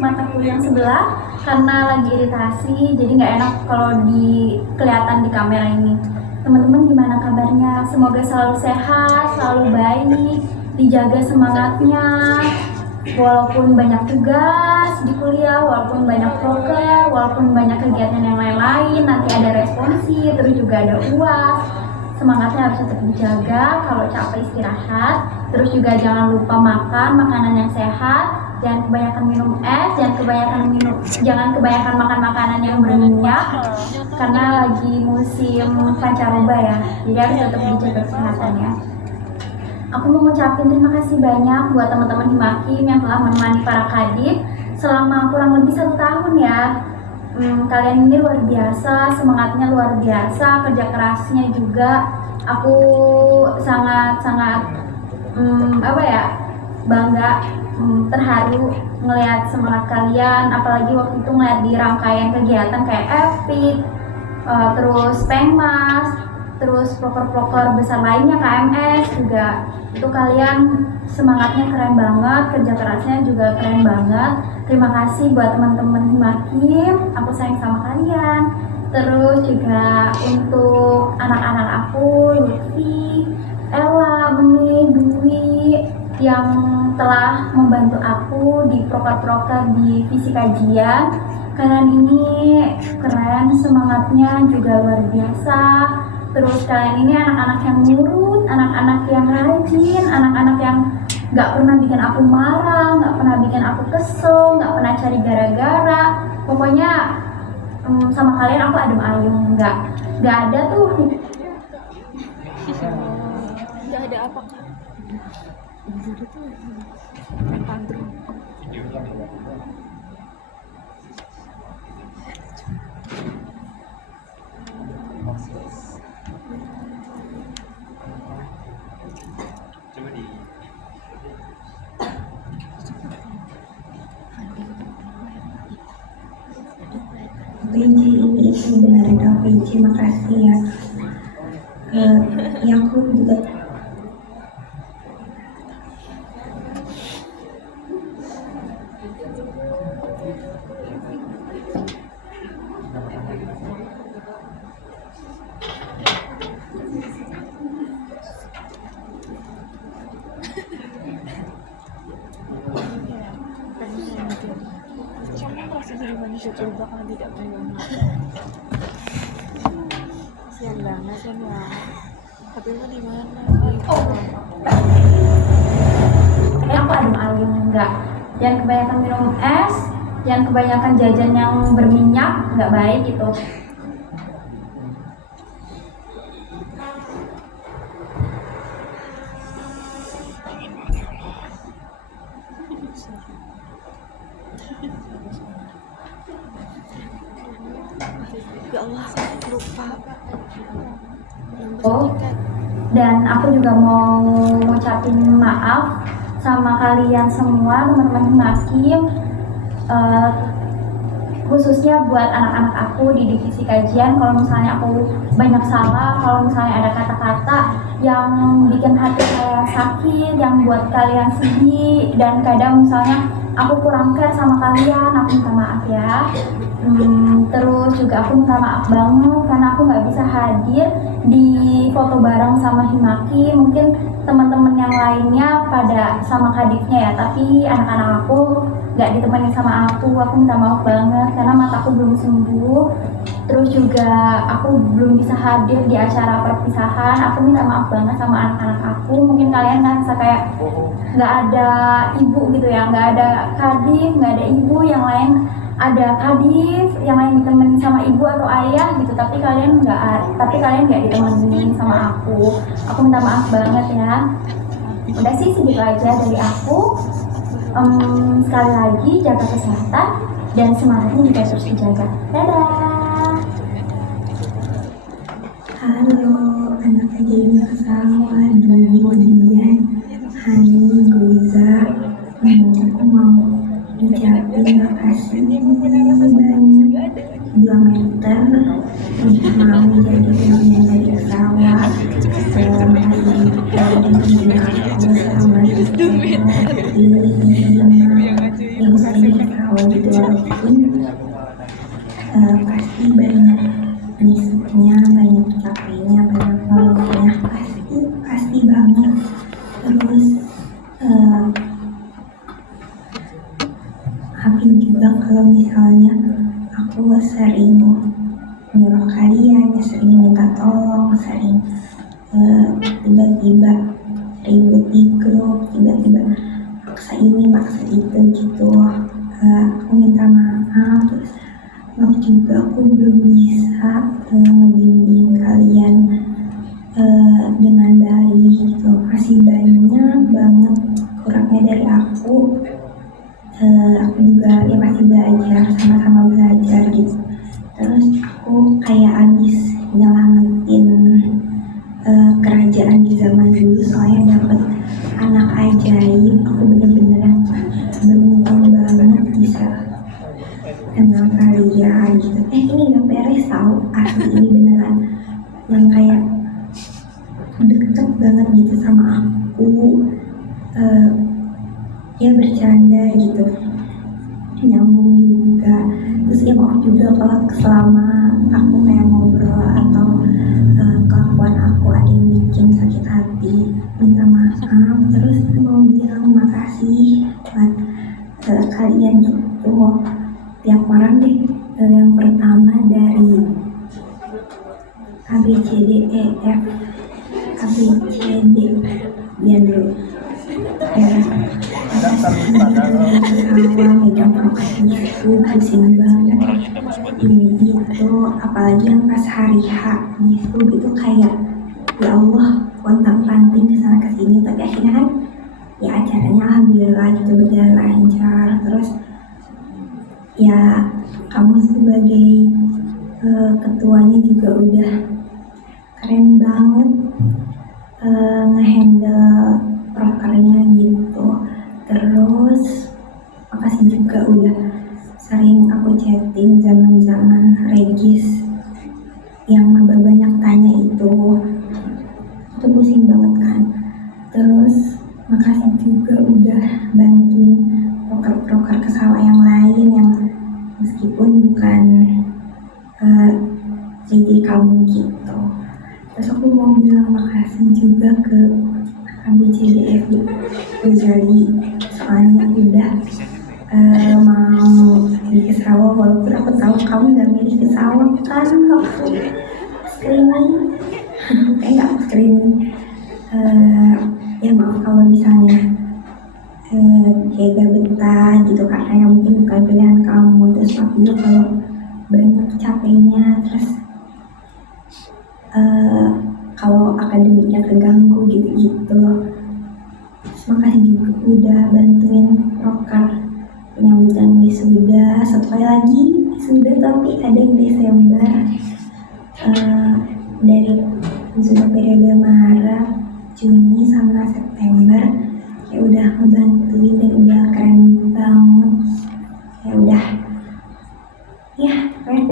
mata kuliah yang sebelah karena lagi iritasi, jadi nggak enak kalau kelihatan di kamera ini. Teman-teman gimana kabarnya? Semoga selalu sehat, selalu baik, dijaga semangatnya. Walaupun banyak tugas di kuliah, walaupun banyak proker, walaupun banyak kegiatan yang lain-lain, nanti ada responsi, terus juga ada UAS. Semangatnya harus tetap dijaga, kalau capek istirahat, terus juga jangan lupa makan makanan yang sehat, jangan kebanyakan minum es, jangan kebanyakan makan makanan yang berminyak, karena lagi musim pancaroba ya, jadi harus tetap dijaga kesehatannya. Aku mau ngucapin terima kasih banyak buat teman-teman Himakim yang telah menemani para kadif selama kurang lebih 1 tahun ya. Kalian ini luar biasa, semangatnya luar biasa, kerja kerasnya juga. Aku sangat bangga, terharu ngelihat semangat kalian, apalagi waktu itu ngelihat di rangkaian kegiatan kayak FPIT, terus Pengmas, terus proker-proker besar lainnya KMS juga. Itu kalian semangatnya keren banget, kerja kerasnya juga keren banget. Terima kasih buat teman-teman Himakim, aku sayang sama kalian. Terus juga untuk anak-anak aku, Lutfi, Ella, Beni, Dwi, yang telah membantu aku di proker-proker di visi kajian. Kalian ini keren, semangatnya juga luar biasa. Terus kalian ini anak-anak yang nurut, anak-anak yang rajin, anak-anak yang gak pernah bikin aku marah, gak pernah bikin aku kesel, gak pernah cari gara-gara. Pokoknya sama kalian aku adem ayem, gak ada tuh. Gak ada apa kak? PJ ini sebenarnya PJ, makasih ya. Yang aku juga Kamu merasa jadi manusia purba karena tidak punya kasian banget kan ya. Tapi lu di mana? Aku adem ayem, enggak. Jangan kebanyakan minum es, jangan kebanyakan jajan yang berminyak, nggak baik gitu. Ya Allah, lupa. Dan aku juga mau ngucapin maaf sama kalian semua, teman-teman Himakim, khususnya buat anak-anak aku di divisi kajian. Kalau misalnya aku banyak salah, kalau misalnya ada kata-kata yang bikin hati kalian sakit, yang buat kalian sedih, dan kadang misalnya aku kurang care sama kalian, aku minta maaf ya. Terus juga aku minta maaf banget karena aku nggak bisa hadir di foto bareng sama Himaki. Mungkin teman-teman yang lainnya pada sama kadifnya ya, tapi anak-anak aku nggak ditemani sama aku minta maaf banget karena mataku belum sembuh. Terus juga aku belum bisa hadir di acara perpisahan. Aku minta maaf banget sama anak-anak aku. Mungkin kalian ngerasa kayak nggak ada ibu gitu ya, nggak ada kadif, nggak ada ibu, yang lain ada kadif, yang lain ditemenin sama ibu atau ayah gitu, tapi kalian nggak ditemenin sama aku. Aku minta maaf banget ya. Udah sih segitu aja dari aku. Sekali lagi jaga kesehatan dan semangatnya juga terus dijaga. Dadah. halo, anak PJ bersama Dian, Hani, Goza. Aku mau ucapin makasih banyak 2 meter untuk mau jadi pemain dari sawah sama yang sering kawal aku sering nyuruh kalian, sering minta tolong, sering tiba-tiba ribut di grup, tiba-tiba maksa ini maksa itu gitu. Aku minta maaf, terus maaf juga aku belum bisa membimbing kalian dengan baik gitu. Masih banyak banget kurangnya dari aku. Aku juga ya masih belajar, sama-sama belajar gitu. Terus aku kayak abis nyelamatin kerajaan di zaman dulu, soalnya dapet anak ajaib. Aku bener-bener beruntung banget bisa kenal kalian gitu. Ini gak beres tau, asli ini beneran yang kayak deket banget gitu sama aku. Ya bercanda gitu, nyambung juga. Terus ya maaf juga kalau selama aku kayak ngobrol atau kelakuan aku ada yang bikin sakit hati, minta maaf. Terus mau bilang makasih buat kalian gitu, tiap orang deh. Yang pertama dari ABCDEF, ABCD biar dulu megang prokes itu pusing banget gitu, apalagi yang pas hari H gitu kayak ya Allah pontang-panting kesana kesini, tapi akhirnya kan ya acaranya alhamdulillah gitu berjalan lancar. Terus ya kamu sebagai ketuanya juga udah keren banget ngehandle prokernya gitu. Terus makasih juga udah sering aku chatting zaman Regis yang maba banyak tanya itu pusing banget kan. Terus makasih juga udah bantuin proker-proker kesawah yang lain yang meskipun bukan jadi kamu gitu. Terus aku mau bilang makasih juga ke ABCDF Ghazali, soalnya udah mau di Kesawa, walaupun aku tahu kamu gak milih Kesawa kan waktu screening. Nggak screening. Ya maaf kalau misalnya kayak gak betah gitu karena yang mungkin bukan pilihan kamu. Terus maaf juga kalau banyak capeknya, terus kalau akademiknya keganggu gitu-gitu. Makasih juga udah bantuin proker penyambutan wisuda. Satu kali lagi wisuda, tapi ada yang Desember, dari wisuda periode Maret, Juni sama September. Ya udah ngebantuin dan udah keren banget. Ya udah ya keren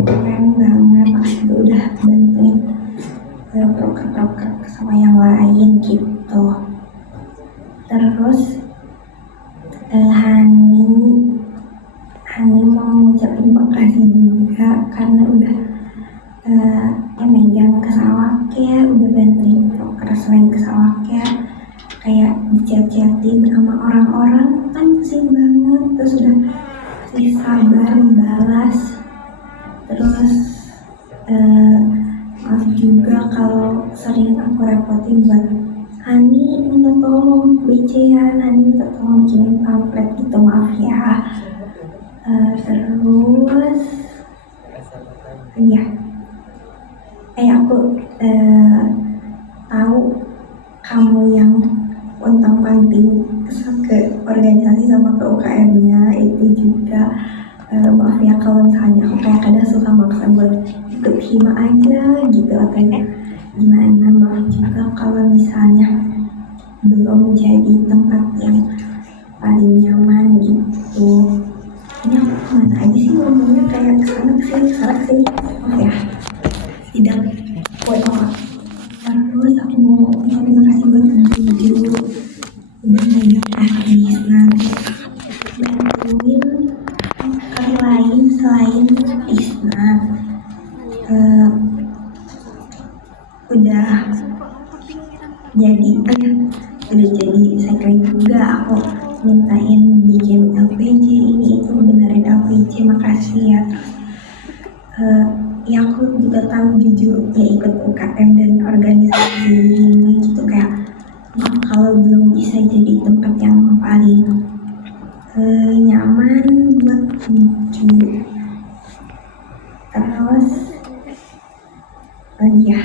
banget. Makasih juga udah bantuin proker-proker sama yang lain gitu. Terus Hani mau ngucapin makasih juga karena udah megang Kesawakya, udah bantuin proker selain Kesawakya, kayak dicat-catin sama orang-orang kan pusing banget. Terus udah kasih sabar membalas. Terus maaf juga kalau sering aku repotin buat Hani minta tolong BC-an, Hani minta tolong bikinin pamflet gitu, maaf ya. Terus ya aku tahu kamu yang pontang-panting ke organisasi sama ke UKM-nya itu juga. Maaf ya kalau misalnya aku kayak kadang suka maksa buat ikut hima aja gitu atau gimana. Maaf juga kalau misalnya belum jadi tempat yang paling nyaman gitu. Ini aku kemana aja sih ngomongnya, kayak kesana kesini. Maaf ya, tidak buat orang. Terus aku mau terima kasih buat video udah megang Isna, bantuin kali lain selain Isna. Udah jadi sekali juga aku mintain bikin LPG ini itu benerin LPG, makasih ya. Ya aku juga tahu jujur ya ikut UKM dan organisasi ini gitu kayak kalau belum bisa jadi tempat yang paling nyaman buat lucu. Terus ya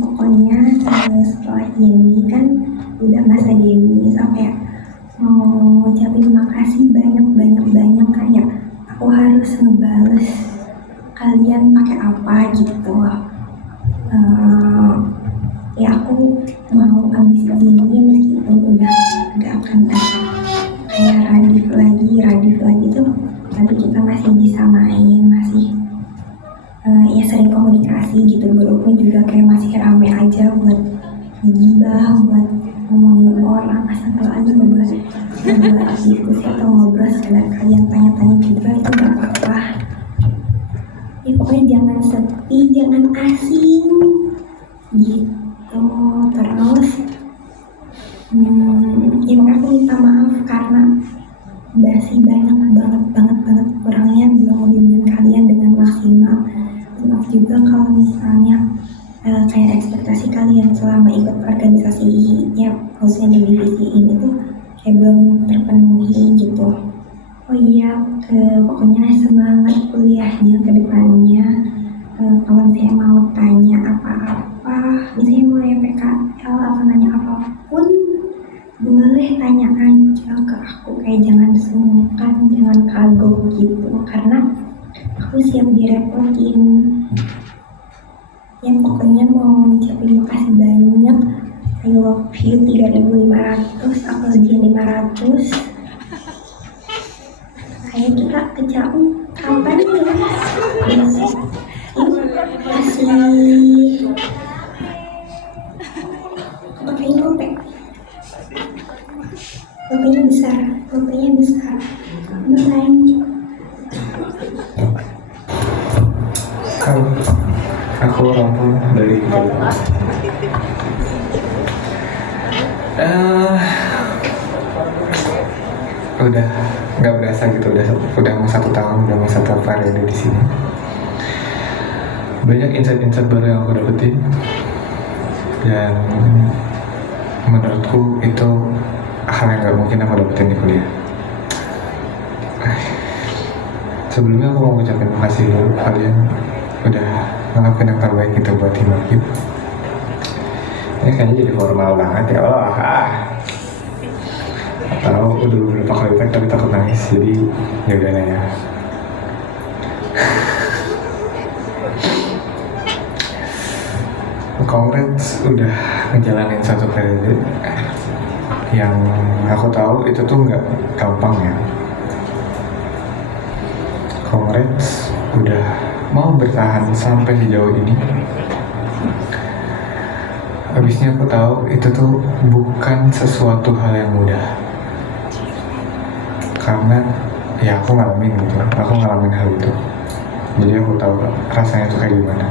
pokoknya setelah ini kan udah masa Dewi sampai mau ngucapin makasih banyak kayak aku harus ngebales kalian pakai apa gitu. Ya aku mau abis ini meskipun udah gak akan kayak radif lagi tuh, tapi kita masih bisa main, masih ya sering komunikasi gitu. Grupnya juga kayak masih rame aja buat ngibah, buat ngomongin orang, astagfirullahaladzim, buat diskusi atau ngobrol, sekedar kalian tanya-tanya juga itu gak apa-apa. Ya pokoknya jangan sepi, jangan asing gitu. Terus ya aku minta maaf karena masih banyak banget kurangnya belum membimbing kalian dengan maksimal. Maaf juga kalau misalnya kayak ekspektasi kalian selama ikut organisasi ya khususnya di divisi ini tuh kayak belum terpenuhi gitu. Oh iya, pokoknya semangat kuliahnya ke depannya. Kalau saya mau tanya apa-apa, misalnya mulai PKL atau nanya apapun, boleh tanya aja ke aku, kayak jangan sungkan, jangan kagok gitu, karena aku siap direpotin. Yang pokoknya mau ngucapin makasih banyak. I love you 3.500, apalagi 500. Ayo kita ke Jauh kapan ya? Masih Lopenya besar. Bye. Aku Lampung dari Kedua. Udah nggak berasa gitu, udah mau 1 tahun, udah mau 1 periode di sini. Banyak insight baru yang aku dapetin, dan menurutku itu hal yang nggak mungkin aku dapetin di kuliah. Sebelumnya aku mau ngucapin makasih dulu kalian udah ngelakuin yang terbaik gitu buat tim aku. Ini kayaknya jadi formal banget ya Allah. Atau udah beberapa kali tag tapi takut nangis, jadi ya udah lah ya. Congrats udah ngejalanin 1 periode yang aku tahu itu tuh nggak gampang ya. Congrats udah mau bertahan sampai sejauh ini. Habisnya aku tahu itu tuh bukan sesuatu hal yang mudah, karena ya aku ngalamin hal itu, jadi aku tahu rasanya tuh kayak gimana.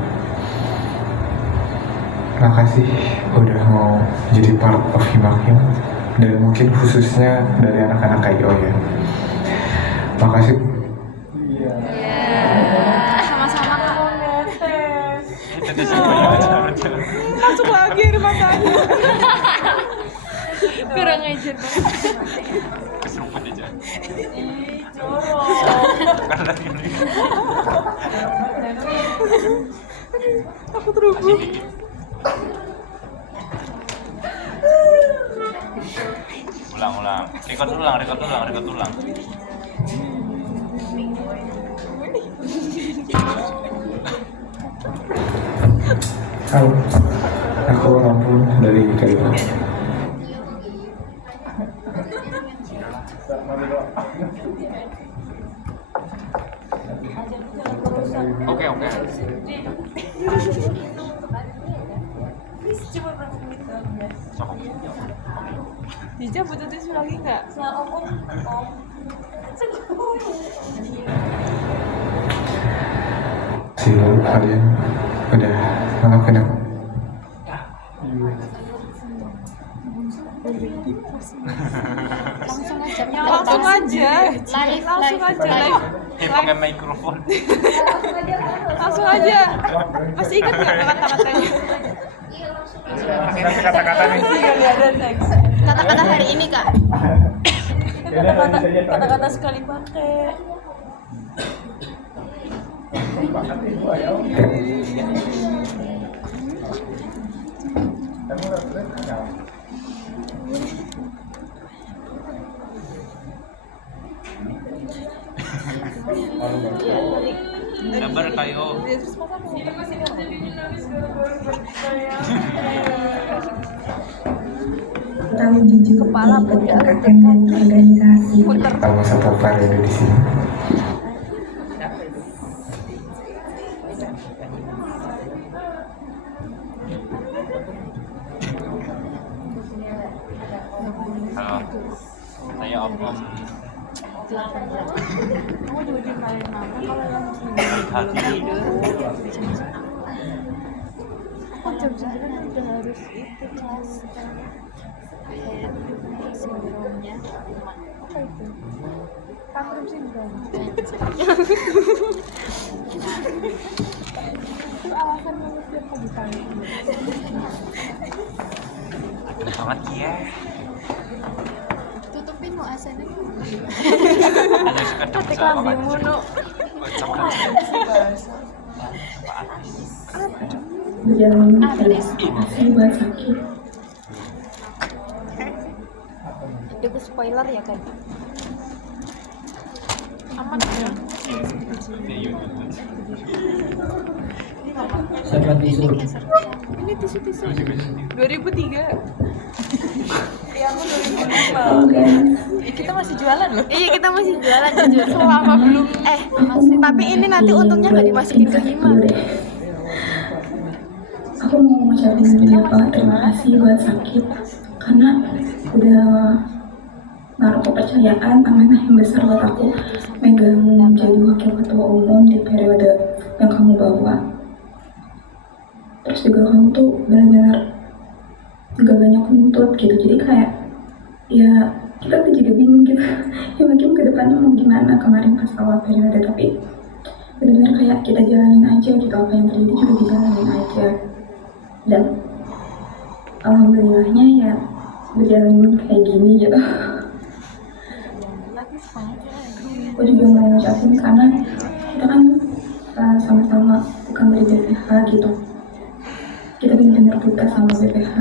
Makasih udah mau jadi part of Himakim, dan mungkin khususnya dari anak-anak KIO ya. Makasih. Sama-sama kamu masuk lagi air matanya. Kurang ajar banget. Keseruput aja. Aku terhubung. Ulang. Record ulang. Halo, aku Lampung dari Kedua. Oke. Dija butuh tisu lagi nggak? Kalian udah ngelakuin Langsung aja live. Pakai mikrofon. Langsung aja. Masih ingat nggak kata-katanya? Kata-kata nih. Kata-kata hari ini kak. Kata-kata sekali pakai. Kabar kayo. Tahu jujur Kepala ikut udah AKM dan organisasi. Sama satu periode di sini. Halo. Saya Om. Kamu juga dimarahin mama kalau yang Hati. kok jam 9 udah harus itu kelas sindromnya apa itu? Tantrum sindrom. Itu alasan kamu setiap pagi pagi. Selamat ya. Tutupin mau asannya. Ada suka Ketik lambimu nu. Berjalan terima buat sakit. Itu spoiler ya kan? Aman ya? Sahabat tisu. Ini tisu-tisu 2003. Iya aku 2005. Kita masih jualan loh. Iya kita masih jualan jujur. Selama belum tapi ini nanti untungnya nggak dimasukin ke Hima. Aku mau ngucapin terima kasih buat sakit karena udah naruh kepercayaan amanah yang besar buat aku megang jadi wakil ketua umum di periode yang kamu bawa. Terus juga kamu tuh benar-benar gak banyak nuntut gitu, jadi kayak ya kita tuh juga bingung gitu ya mungkin kedepannya mau gimana kemarin pas awal periode, tapi benar-benar kayak kita jalanin aja gitu, apa yang terjadi juga dijalanin aja. Dan alhamdulillahnya ya berjalan kayak gini gitu. Aku juga mau ngucapin karena kita kan sama-sama bukan dari BPH gitu, kita benar-benar buta sama BPH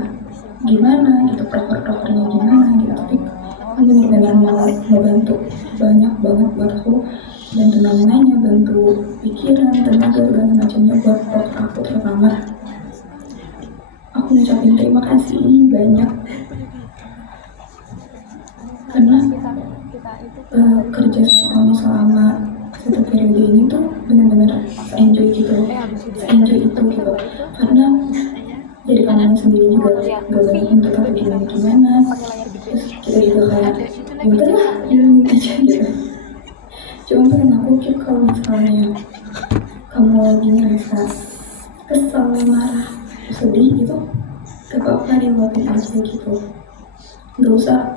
gimana gitu, proker-prokernya gimana gitu, tapi aku benar-benar mau ngebantu banyak banget buat aku, bantu nanya, bantu pikiran, tenaga, segala macamnya buat proker aku terutama. Aku ngucapin terima kasih banyak karena kerja sama selama satu periode ini tuh benar-benar enjoy gitu, enjoy itu gitu, karena jadi kamu sendiri juga gak banyak untuk apa gimana, terus kita juga kayak ya udah lah jalanin aja gitu. Cuma kan aku pikir kalau misalnya kamu lagi ngerasa kesel, marah, sedih gitu, gak apa-apa diluapin aja gitu, gak usah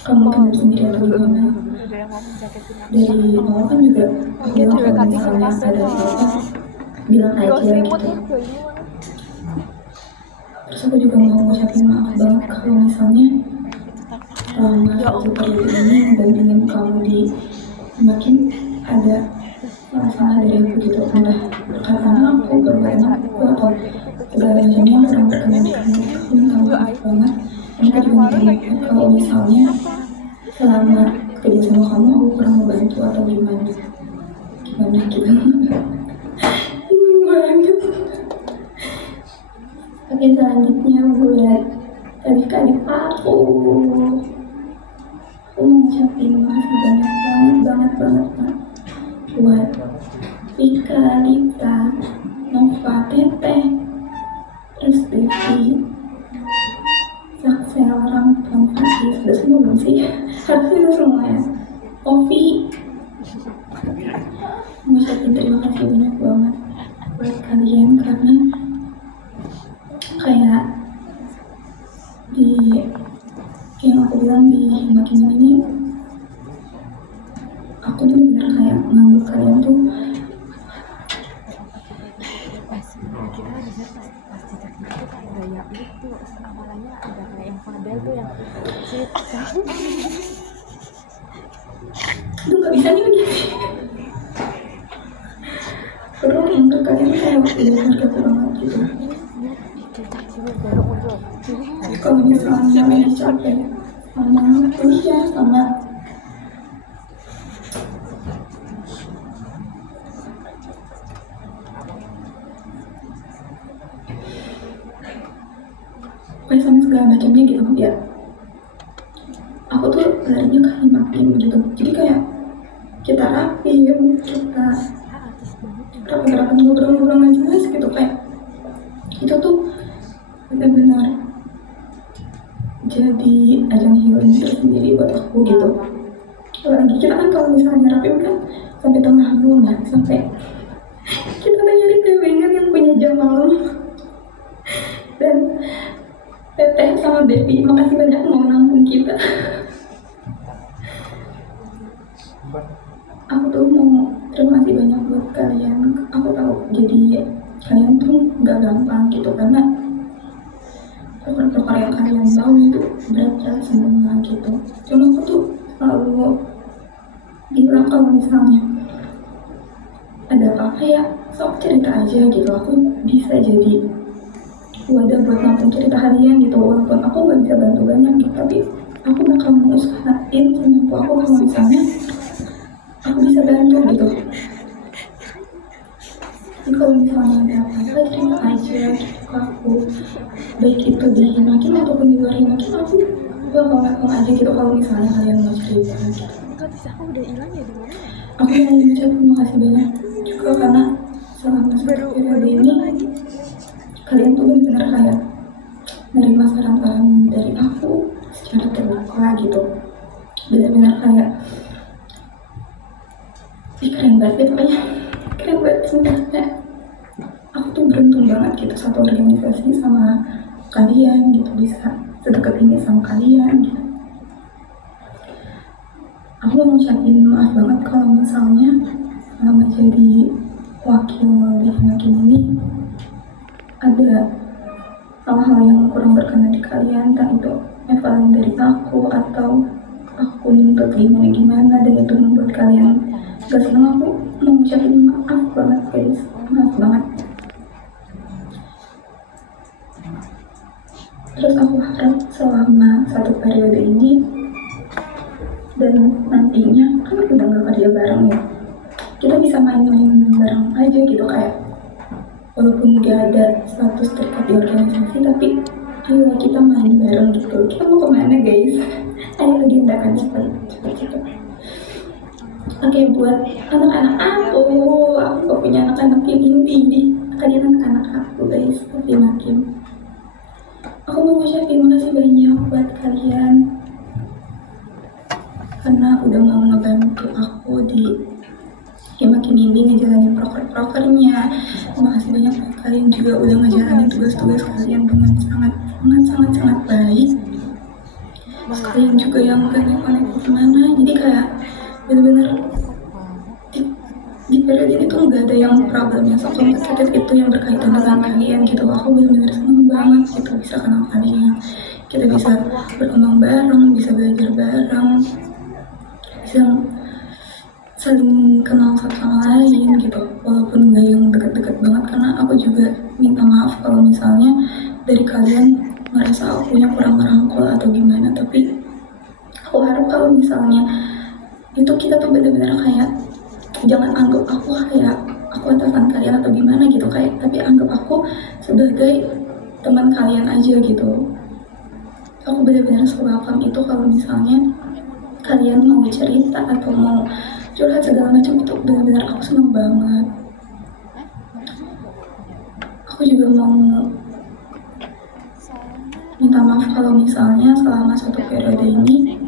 kamu pendam sendiri atau gimana. Dari awal kan juga aku bilang kalau misalnya ada apa-apa bilang aja gitu. Terus aku juga mau ngucapin maaf banget kalau misalnya selama satu periode ini ngedampingin kamu di makin ada masalah dari aku gitu, entah karena aku berbadan aku atau segala macamnya kurang berkenan dengan kamu. Aku minta maaf banget. Dan aku juga minta kalau misalnya selama kerja sama kamu aku kurang membantu atau gimana gitu. Ini banget. Oke, selanjutnya buat adik-adik aku ngucapin makasih banget buat Vika, Lita, Nova, Teteh, terus Devi, Saksel, Rampam, Fatih, sudah semua belum sih? Harusnya udah semua ya. Ovi, ngucapin terima kasih banyak banget buat kalian karena kayak bilang di makin ini aku tuh bener kayak nganggep kalian tuh kita bisa pasti itu kan gaya itu awalannya ada kayak yang Fadel tuh yang itu nggak bisa nih begini. Terus menurut kalian kayak udah harga banget gitu. Kalau misalnya lagi capek sama kuliah sama sama segala macamnya gitu ya, aku tuh larinya ke makin gitu. Jadi kayak kita rapi, kita rapi ngobrol-ngobrol nggak jelas gitu, kayak itu tuh benar-benar jadi ajang healing tersendiri buat aku gitu. Apalagi kita kan kalau misalnya rapi kan sampai tengah malam ya, sampai kita tuh nyari TW-nya yang punya jam malam. Dan Teteh sama Baby, makasih banyak mau nampung kita. Aku tuh mau terima kasih banyak buat kalian. Aku tahu jadi kalian tuh gak gampang gitu, karena perkara yang kalian tahu itu berat semua gitu. Cuma aku tuh selalu bilang kalau misalnya ada apa-apa ya sok cerita aja gitu. Aku bisa jadi wadah buat nampung cerita kalian gitu. Walaupun aku nggak bisa bantu banyak gitu, tapi aku bakal mengusahain semampu aku kalau misalnya aku bisa bantu gitu. Jadi kalau misalnya ada apa-apa cerita aja gitu ke aku, baik itu di Himakin ataupun di luar Himakin, aku bakal aja gitu kalau misalnya kalian mau cerita gitu. Aku udah hilang ya di mana? Aku mau ucap terima kasih banyak juga karena selama periode ini kalian tuh benar-benar kayak menerima saran-saran dari aku secara terbuka gitu. Benar-benar kayak keren banget pokoknya, keren banget sebenarnya. Aku tuh beruntung banget gitu satu organisasi sama kalian gitu, bisa sedekat ini sama kalian gitu. Aku mau ngucapin maaf banget kalau misalnya selama jadi wakil di Himakin ini ada hal-hal yang kurang berkenan di kalian, entah itu evaluasi dari aku atau aku nuntut gimana dan itu membuat kalian gak senang. Aku mau ngucapin maaf banget guys, maaf banget. Terus aku harap selama satu periode ini dan nantinya kan udah gak kerja bareng ya, kita bisa main-main bareng aja gitu, kayak walaupun gak ada status terikat di organisasi, tapi ayo kita main bareng gitu. Kita mau kemana guys? Ayo diindakan cepet. Oke, buat anak-anak aku gak punya anak-anak yang inti di kalian anak-anak aku guys, tapi makin aku mau ngucapin makasih banyak buat kalian karena udah mau ngebantu aku di Himakin ini ngejalanin proker-prokernya. Terima kasih banyak buat kalian juga udah ngejalanin tugas-tugas kalian dengan sangat baik. Kalian juga yang udah nek-nek kemana, jadi kayak bener-bener di periode ini tuh nggak ada yang problem yang so complicated itu yang berkaitan dengan kalian gitu. Aku bener-bener seneng banget gitu bisa kenal kalian, kita bisa berkembang bareng, bisa belajar bareng, bisa saling kenal satu sama lain gitu, walaupun nggak yang deket-deket banget. Karena aku juga minta maaf kalau misalnya dari kalian merasa akunya kurang merangkul atau gimana, tapi aku harap kalau misalnya itu kita tuh benar-benar kayak jangan anggap aku kayak aku atasan kalian atau gimana gitu, kayak tapi anggap aku sebagai teman kalian aja gitu. Aku benar-benar welcome itu kalau misalnya kalian mau cerita atau mau curhat segala macam, itu benar-benar aku senang banget. Aku juga mau minta maaf kalau misalnya selama satu periode ini,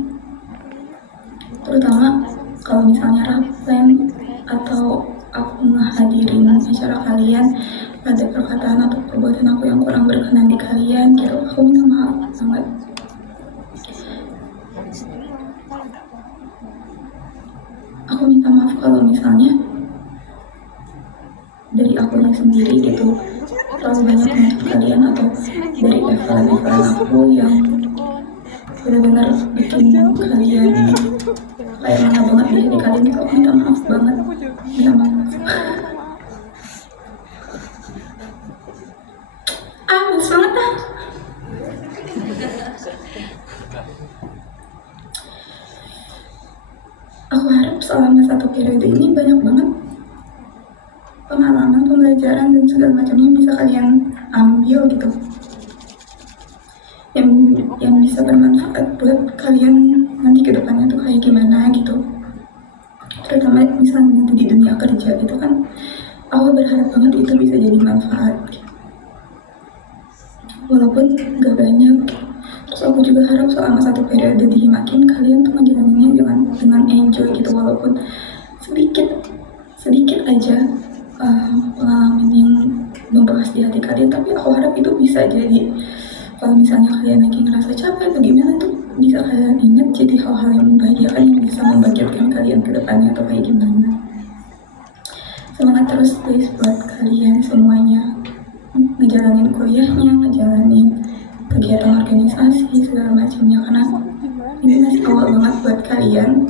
terutama kalau misalnya Raplen atau aku menghadirin acara kalian, ada perkataan atau perbuatan aku yang kurang berkenan di kalian gitu, aku minta maaf banget. aku yang benar-benar bikin kalian kayak mana banget di hati kalian itu. Aku minta maaf banget, minta maaf. Males banget ah. Aku harap selama 1 periode ini banyak banget pengalaman, pembelajaran dan segala macamnya bisa kalian ambil gitu, yang bisa bermanfaat buat kalian nanti ke depannya tuh kayak gimana gitu. Terutama misalnya nanti di dunia kerja itu kan, aku berharap banget itu bisa jadi manfaat gitu. Walaupun gak banyak. Terus aku juga harap selama 1 periode di Himakin kalian tuh ngejalaninnya dengan enjoy gitu, walaupun sedikit aja pengalaman yang membekas di hati kalian, tapi aku harap itu bisa jadi, kalau misalnya kalian lagi ngerasa capek atau gimana tuh bisa kalian ingat jadi hal-hal yang membahagiakan yang bisa membangkitkan kalian ke depannya atau kayak gimana. Semangat terus guys buat kalian semuanya, ngejalanin kuliahnya, ngejalanin kegiatan organisasi segala macamnya, karena ini masih awal banget buat kalian.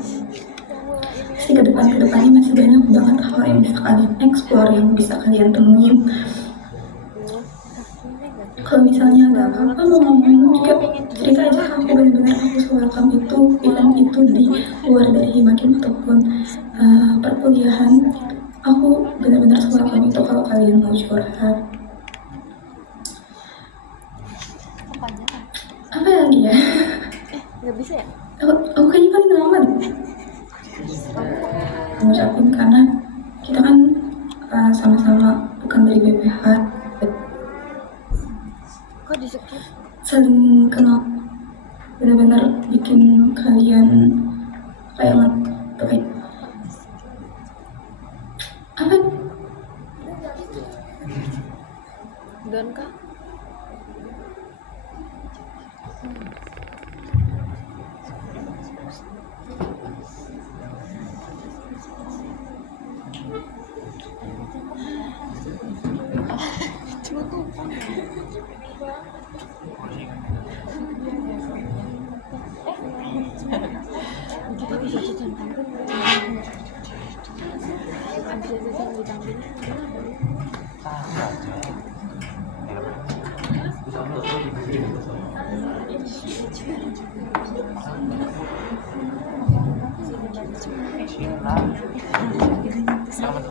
Pasti kedepannya masih banyak banget hal yang bisa kalian explore, yang bisa kalian temuin. Kalau misalnya ada apa-apa mau ngomong juga cerita aja, aku benar-benar aku welcome itu, event itu di luar dari Himakin ataupun perkuliahan. Aku benar-benar welcome itu kalau kalian mau curhat. Apa lagi ya? Nggak bisa ya? Aku kayaknya paling lama deh ngucapin, karena kita kan sama-sama bukan dari BPH, Kok di skip? saling kenal, benar-benar bikin kalian kayak apa? Dan kah? Kita bisa jajan tanggung. Bisa jajan di tanggung. Selamat